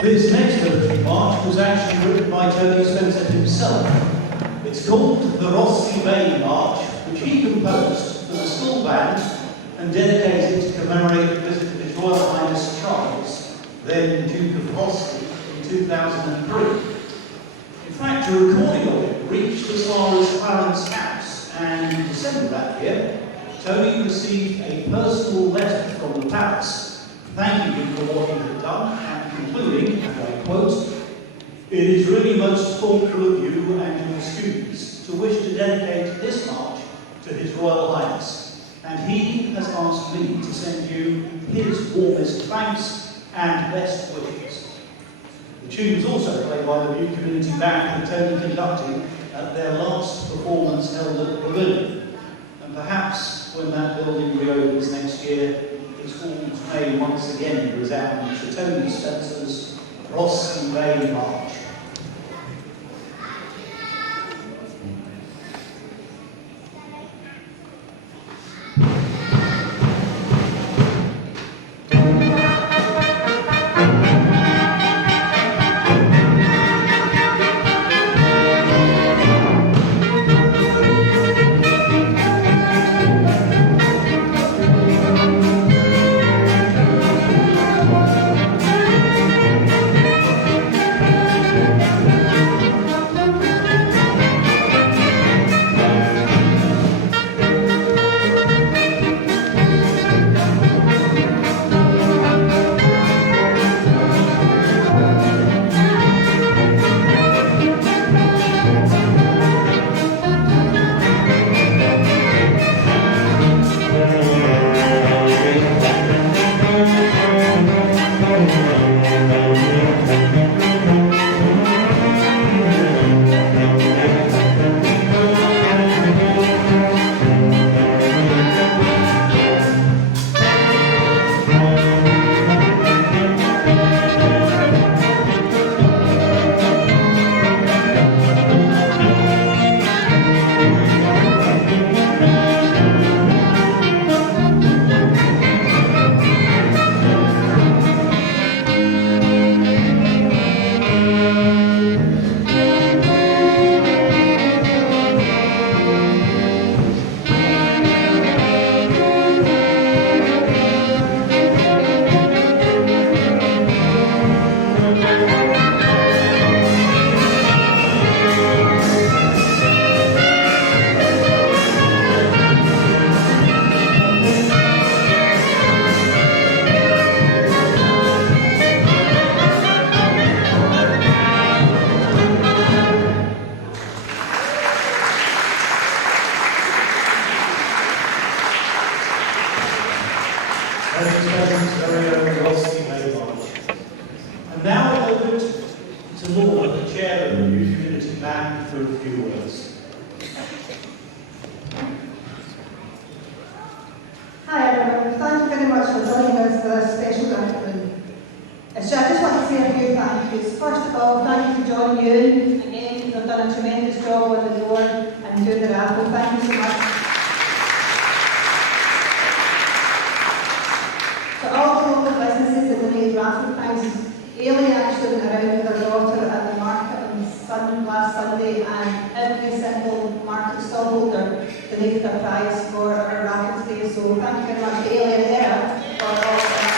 This next military march was actually written by Tony Spencer himself. It's called the Rossi Bay March, which he composed for the school band and dedicated to commemorate the visit of His Royal Highness Charles, then Duke of Rossi, in 2003. In fact, a recording of it reached as far as Clarence House, and in December that year, Tony received a personal letter from the palace, thanking him for what he had done, and concluding, and I quote, "It is really most thoughtful of you and your students to wish to dedicate this march to His Royal Highness, and he has asked me to send you his warmest thanks and best wishes." The tune was also played by the Bute Community Band and Tony conducting at their last performance held at the Pavilion. And perhaps when that building reopens next year, its halls may once again resound to Tony Spencer's Rossi Bay March. And now over to Laura, the chair of the Bute Community Band, for a few words. Hi everyone, thank you very much for joining us for this special afternoon. So I just want to say a few thank yous. First of all, thank you for John Ewan. Again, they've done a tremendous job on the door and doing the raffle. Thank you so much. To all the local businesses that donate raffle prizes, Ailey actually went around with her daughter at the market on last Sunday, and every single market stallholder donated a prize for our raffle today. So thank you very much to Ailey and Sarah for all that.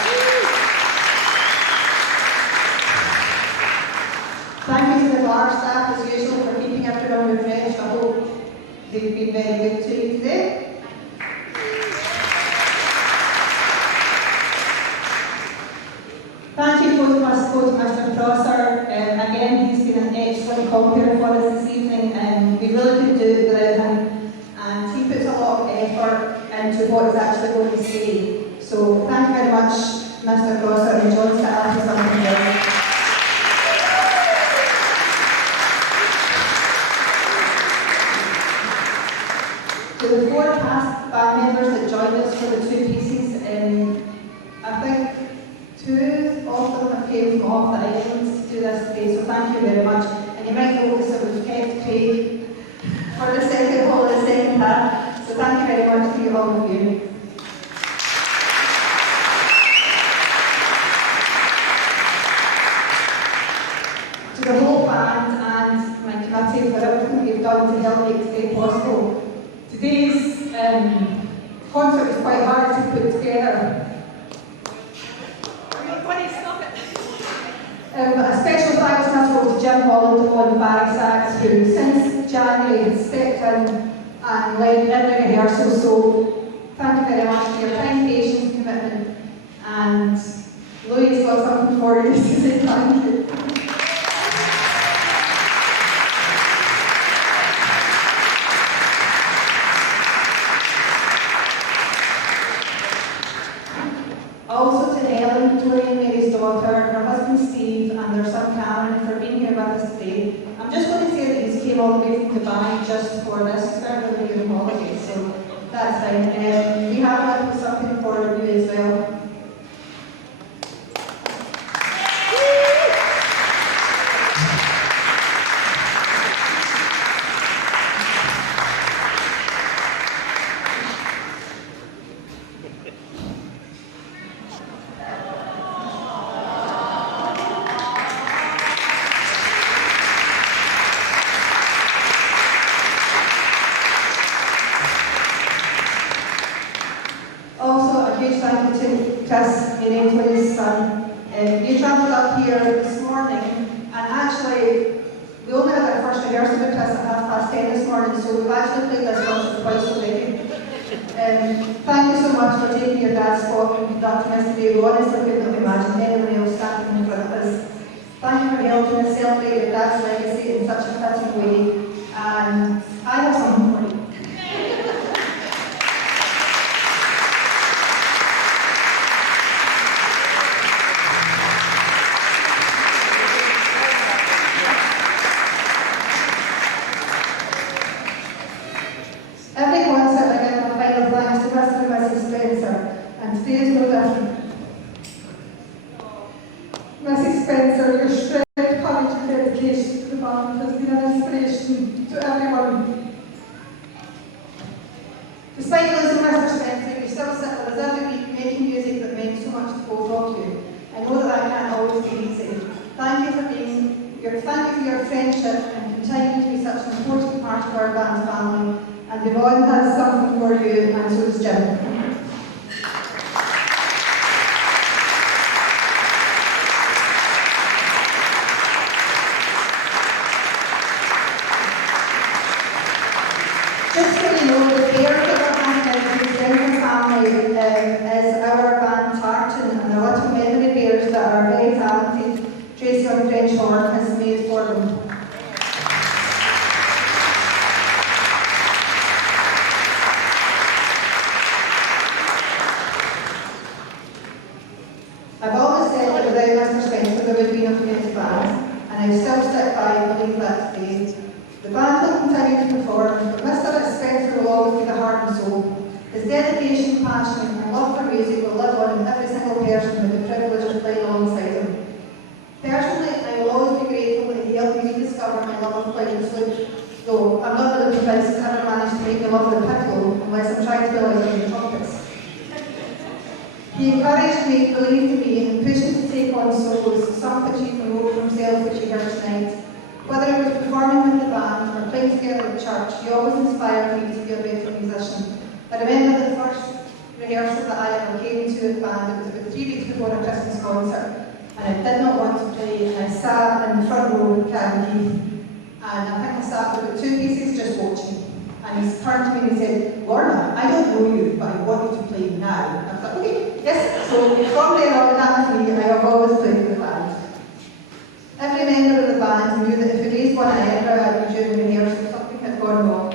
Thank you to the bar staff as usual for keeping everyone refreshed. I hope they've been very good to you today. Thank you to Mr. Prosser. Again, he's been an excellent compere for us this evening, and we really couldn't do it without him. And he puts a lot of effort into what he's actually going to say. So thank you very much, Mr. Prosser, and John Stella for something else. To the four past band members that joined us for the two pieces, I think two of them have came from off the islands to do this today, so thank you very much. And you might notice that we've kept Craig for the second whole of the second half, so thank you very much to all of you. done to help make today possible. Today's concert is quite hard to put together. A special thanks must go to Jim Holland on Barry Sachs, who since January has stepped in and led every rehearsal. So thank you very much for your time, patience, commitment. And Louis has got something for you to say thank you. Also to Helen, Tori and Mary's daughter, her husband Steve, and their son Cameron for being here with us today. I'm just going to say that these came all the way from Dubai just for this. It's very early in holiday, so that's fine. We have a little something for you as well. His son. You travelled up here this morning, and actually we only had our first rehearsal with Chris at 10:30 this morning, so we've actually played this once or twice already. Thank you so much for taking your dad's spot and conducting us today. We honestly couldn't have imagined anyone else standing in front of us. Thank you for helping us celebrate your dad's legacy in such a fitting way, and I have something for you. And today is no different. Mrs. Spencer, your strength, courage and dedication to the band has been an inspiration to everyone. Despite losing Mr. Spencer, you still sit with us every week making music that meant so much to both of you. I know that can't always be easy. Thank you for your friendship and continuing to be such an important part of our band family. And Yvonne has something for you, and so does Jim. Just so you know, the pair that we're handing out to the Denver family is our band Tartan, and the little medley bears that our very talented Tracy on French horn has made for them. I've always said that without Mr. Spencer there would be no community band, and I still stick by and believe that today. The band will continue to perform, but Mr. Spencer will always be the heart and soul. His dedication, passion and love for music will live on in every single person with the privilege of playing alongside him. Personally, I will always be grateful that he helped me rediscover my love of playing the flute, though I'm not really convinced he's ever managed to make me love the piccolo unless I'm trying to be like the trumpets. He encouraged me, believed in me, and pushed me to take on solos, some which he wrote for himself, which you heard tonight. Whether it was performing with the band or playing together at church, he always inspired me to be a better musician. I remember the first rehearsal that I ever came to with the band. It was about 3 weeks before a Christmas concert, and I did not want to play, and I sat in the front row with Karen Keith, and I think I sat with 2 pieces just watching. And he turned to me and he said, "Lorna, I don't know you, but I want you to play now." And I was like, "Okay, yes." So from there on, that was me. I have always played with the band. Every member of the band knew that if we raised one eyebrow at you during rehearsal, something had gone wrong.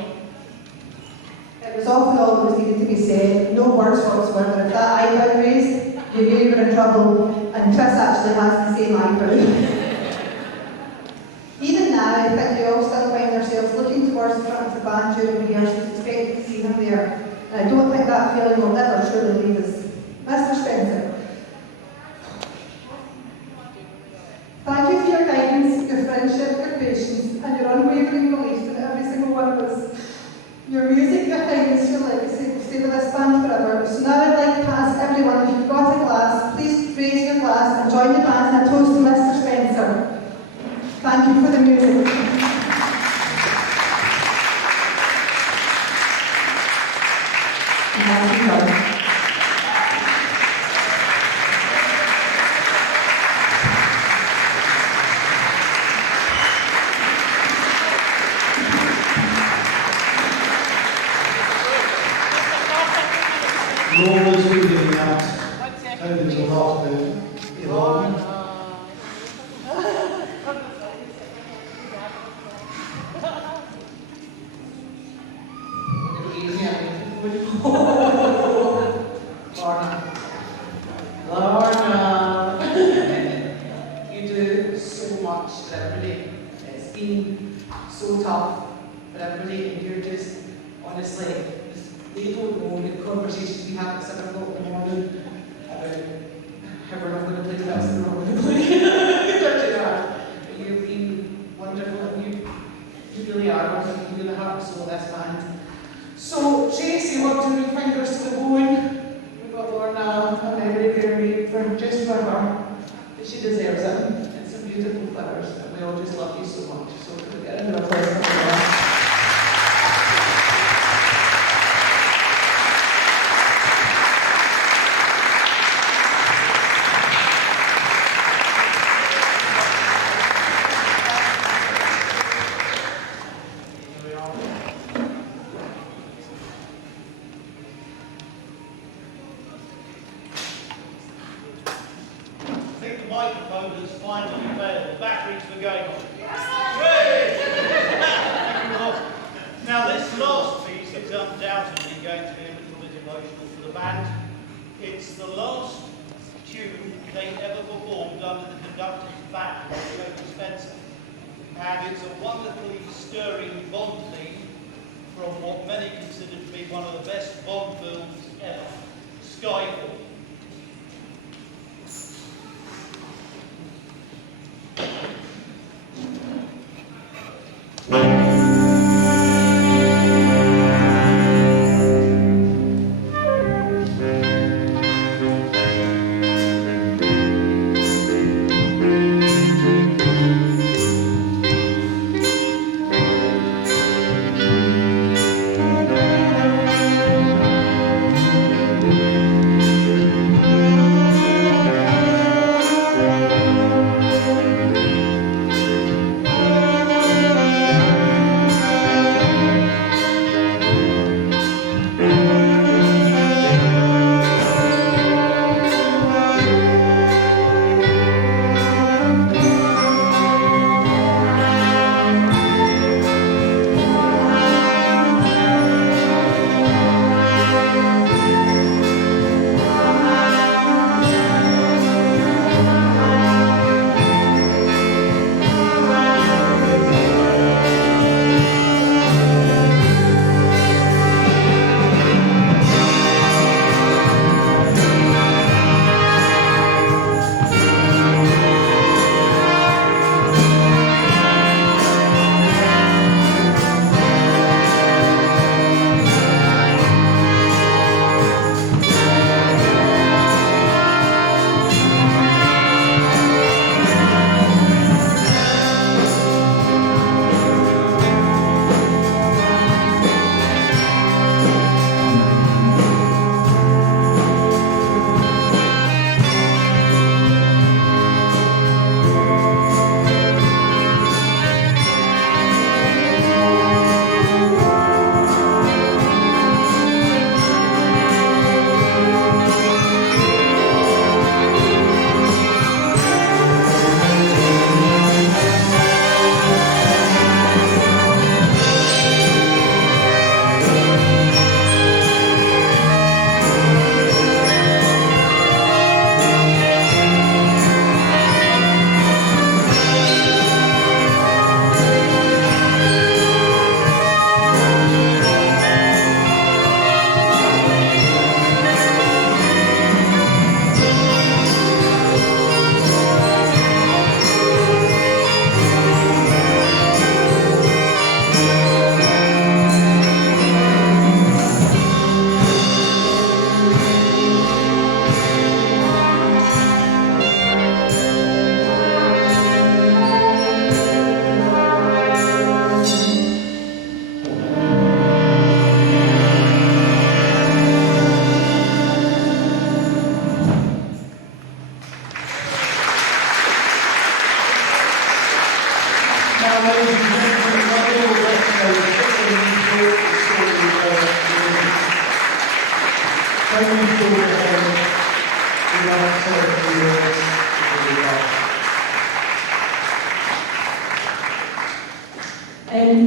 It was often all that was needed to be said, no words whatsoever. If that eyebrow raised, you knew you were in trouble, and Chris actually has the same eyebrow. Even now, I think we all still find ourselves looking towards the front of the band during rehearsals, expecting to see him there. And I don't think that feeling will ever truly leave us. Mr. Spencer, thank you for your guidance, your friendship, your patience, and your unwavering belief in every single one of us. Your music, your kindness, your legacy will stay with this band forever. So now I'd like to ask everyone, if you've got a glass, please raise your glass and join the band in a toast to Mr. Spencer. Thank you for the music. been so tough for everybody, and you're just, honestly, they don't know the conversations we have at 7 o'clock in the morning about how we're not going to play the best and we're not going to play Bute Yard. But you've been wonderful, and you really are wonderful. You really heart and soul of this band. So, Tracy, what do we fingers to the bone? We've got Lorna a memory very for just for her. But she deserves it. And some beautiful flowers, and we all just love you so much. So, can we get a applause for her? Now this last piece is undoubtedly going to be a little bit emotional for the band. It's the last tune they ever performed under the conductor's back with Spencer. And it's a wonderfully stirring Bond theme from what many consider to be one of the best Bond films ever, Skyfall.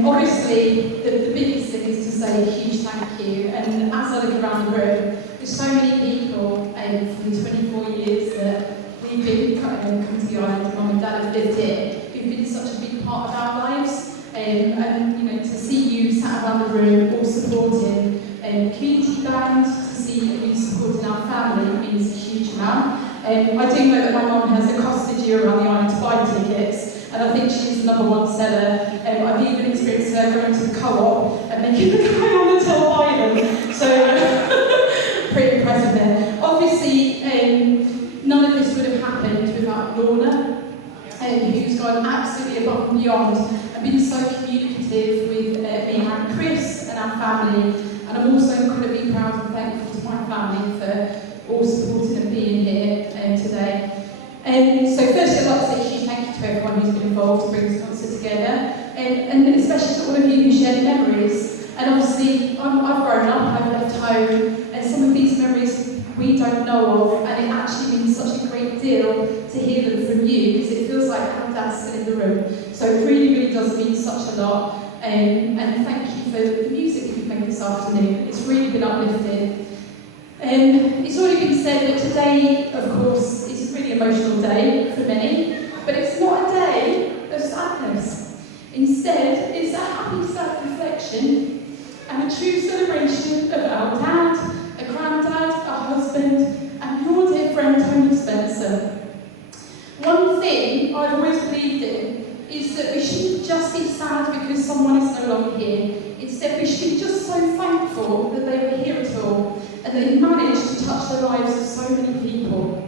Obviously, the biggest thing is to say a huge thank you. And as I look around the room, there's so many people from the 24 years that we've been come to the island, Mum and Dad have lived here, who've been such a big part of our lives. community band, to see you supporting our family means a huge amount. I do know that my mum has a custody around the island to buy tickets, and I think she's the #1 seller. I've even experienced her going to the co-op and making the guy on the till buy them. So, pretty impressive there. Obviously, none of this would have happened without Lorna, who's gone absolutely above and beyond and been so communicative with me and Chris and our family. And I'm also incredibly proud and thankful to my family for all supporting and being here today. So firstly, I'd like to say a huge thank you to everyone who's been involved to bring this concert together, and especially to all of you who shared memories. And obviously, I've grown up, I've left home, and some of these memories we don't know of, and it actually means such a great deal to hear them from you, because it feels like our dad's still in the room. So it really, really does mean such a lot. And thank you for the music that you've made this afternoon. It's really been uplifting. It's already been said that today, of course, is a really emotional day for many, but it's not a day of sadness. Instead, it's a happy self-reflection and a true celebration of our dad, a granddad, a husband, and your dear friend Tony Spencer. One thing I've always believed in is that we shouldn't just be sad because someone is no longer here. Instead, we should be just so thankful that they were here at all and they managed to touch the lives of so many people.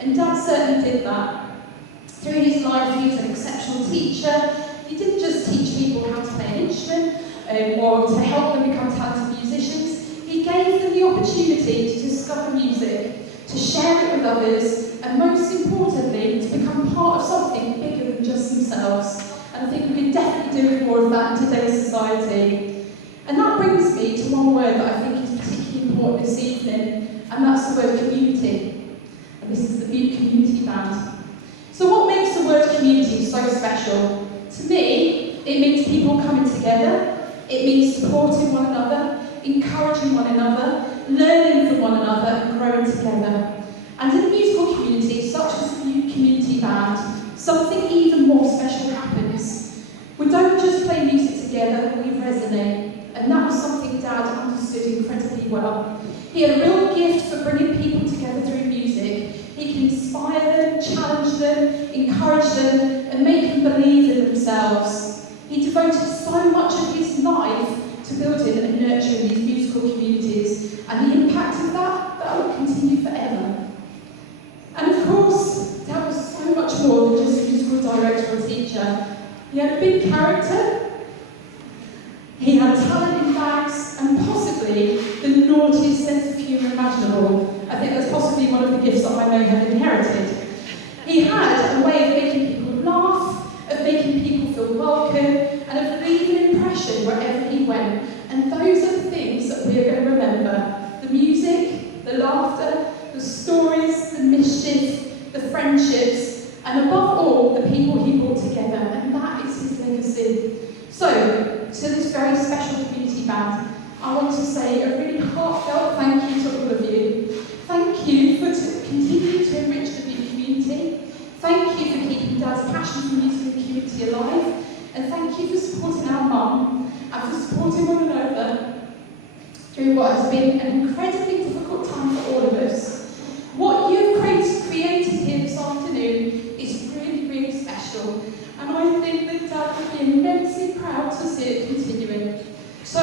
And Dad certainly did that. Through his life, he was an exceptional teacher. He didn't just teach people how to play an instrument or to help them become talented musicians. He gave them the opportunity to discover music, to share it with others, and most importantly, to become part of something bigger than just themselves. And I think we can definitely do more of that in today's society. And that brings me to one word that I think is particularly important this evening, and that's the word community. And this is the Bute Community Band. So what makes the word community so special? To me, it means people coming together, it means supporting one another, encouraging one another, learning from one another, and growing together. And in a musical community, such as the Bute Community Band, something even more special happens. We don't just play music together, we resonate. And that was something Dad understood incredibly well. He had a real gift for bringing people together through music. He can inspire them, challenge them, encourage them, and make them believe in themselves. He devoted so much of his life to building and nurturing these musical communities, and the impact of that will continue forever. And of course, Dad was so much more than just a musical director or teacher. He had a big character, he had talent in bags, and possibly the naughtiest sense of humour imaginable. I think that's possibly one of the gifts that I may have inherited. He had a way of making people laugh, of making people feel welcome, and of leaving an impression wherever he went. And those are the things that we are going to remember. The music, the laughter, the stories, the mischief, the friendships, and above all, the people he brought together. And that is his legacy. So, to this very special community band, I want to say a really heartfelt thank you to all of you. Thank you for continuing to enrich the Bute community. Thank you for keeping Dad's passion for music and community alive. And thank you for supporting our mum and for supporting one another through what has been an incredibly difficult time for all of us. What you've created here this afternoon is really, really special. And I think that Dad would be immensely proud to see it continuing. So,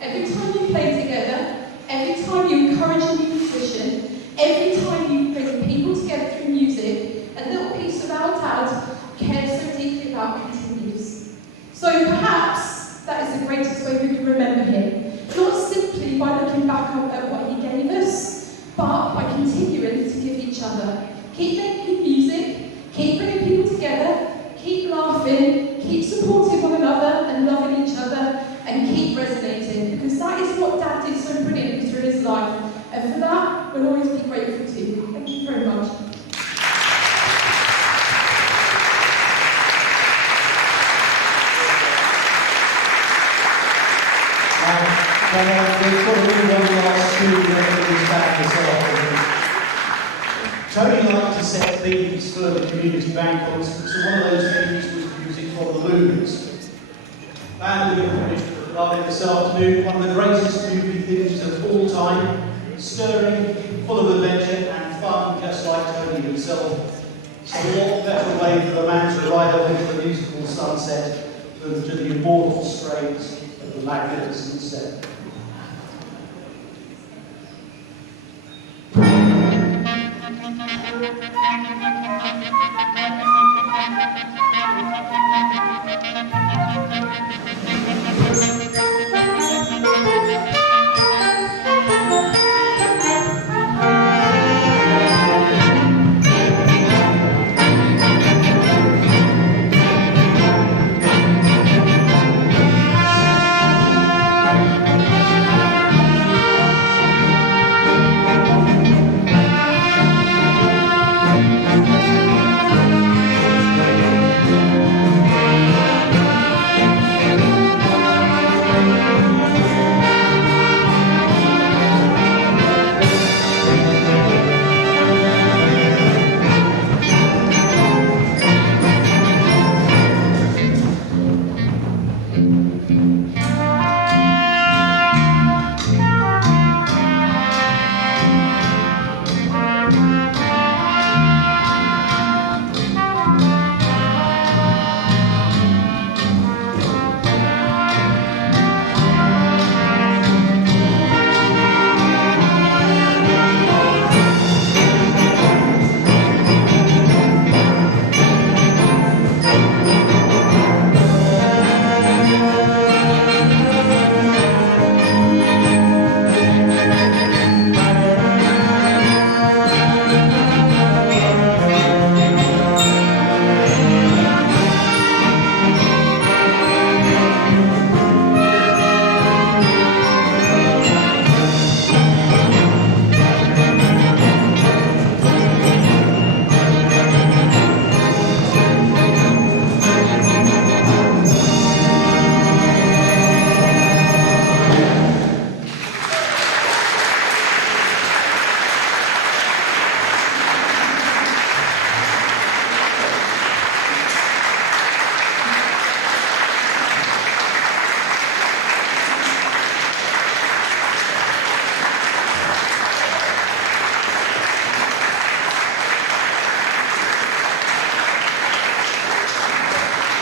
every time you play together, every time you encourage a new musician, every time you bring people together through music, a little piece of our Dad cares so deeply about continues. So perhaps that is the greatest way we can remember him. Not simply by looking back at what he gave us, but by continuing to give each other. Keep making music, keep bringing people together, keep laughing, keep supporting one another and loving each other, and keep resonating, because that is what Dad did so brilliantly through his life. And for that, we'll always be grateful to you. Thank you very much. We've got to move on to our student referees back this afternoon. Tony liked to set themes for the community band concerts, and one of those themes was music from the Loonies. Band with a regarding this afternoon, one of the greatest movie theatres of all time, stirring, full of adventure and fun, just like Tony himself. So what better way for the man to ride off into the musical sunset than to the immortal strains of the magnificent set.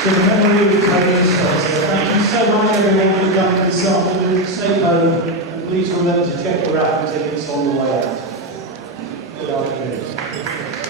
To the memory of Tony Spencer, thank you so much everyone for coming this afternoon. Stay home and please remember to check your raffle tickets on the way out. Good afternoon.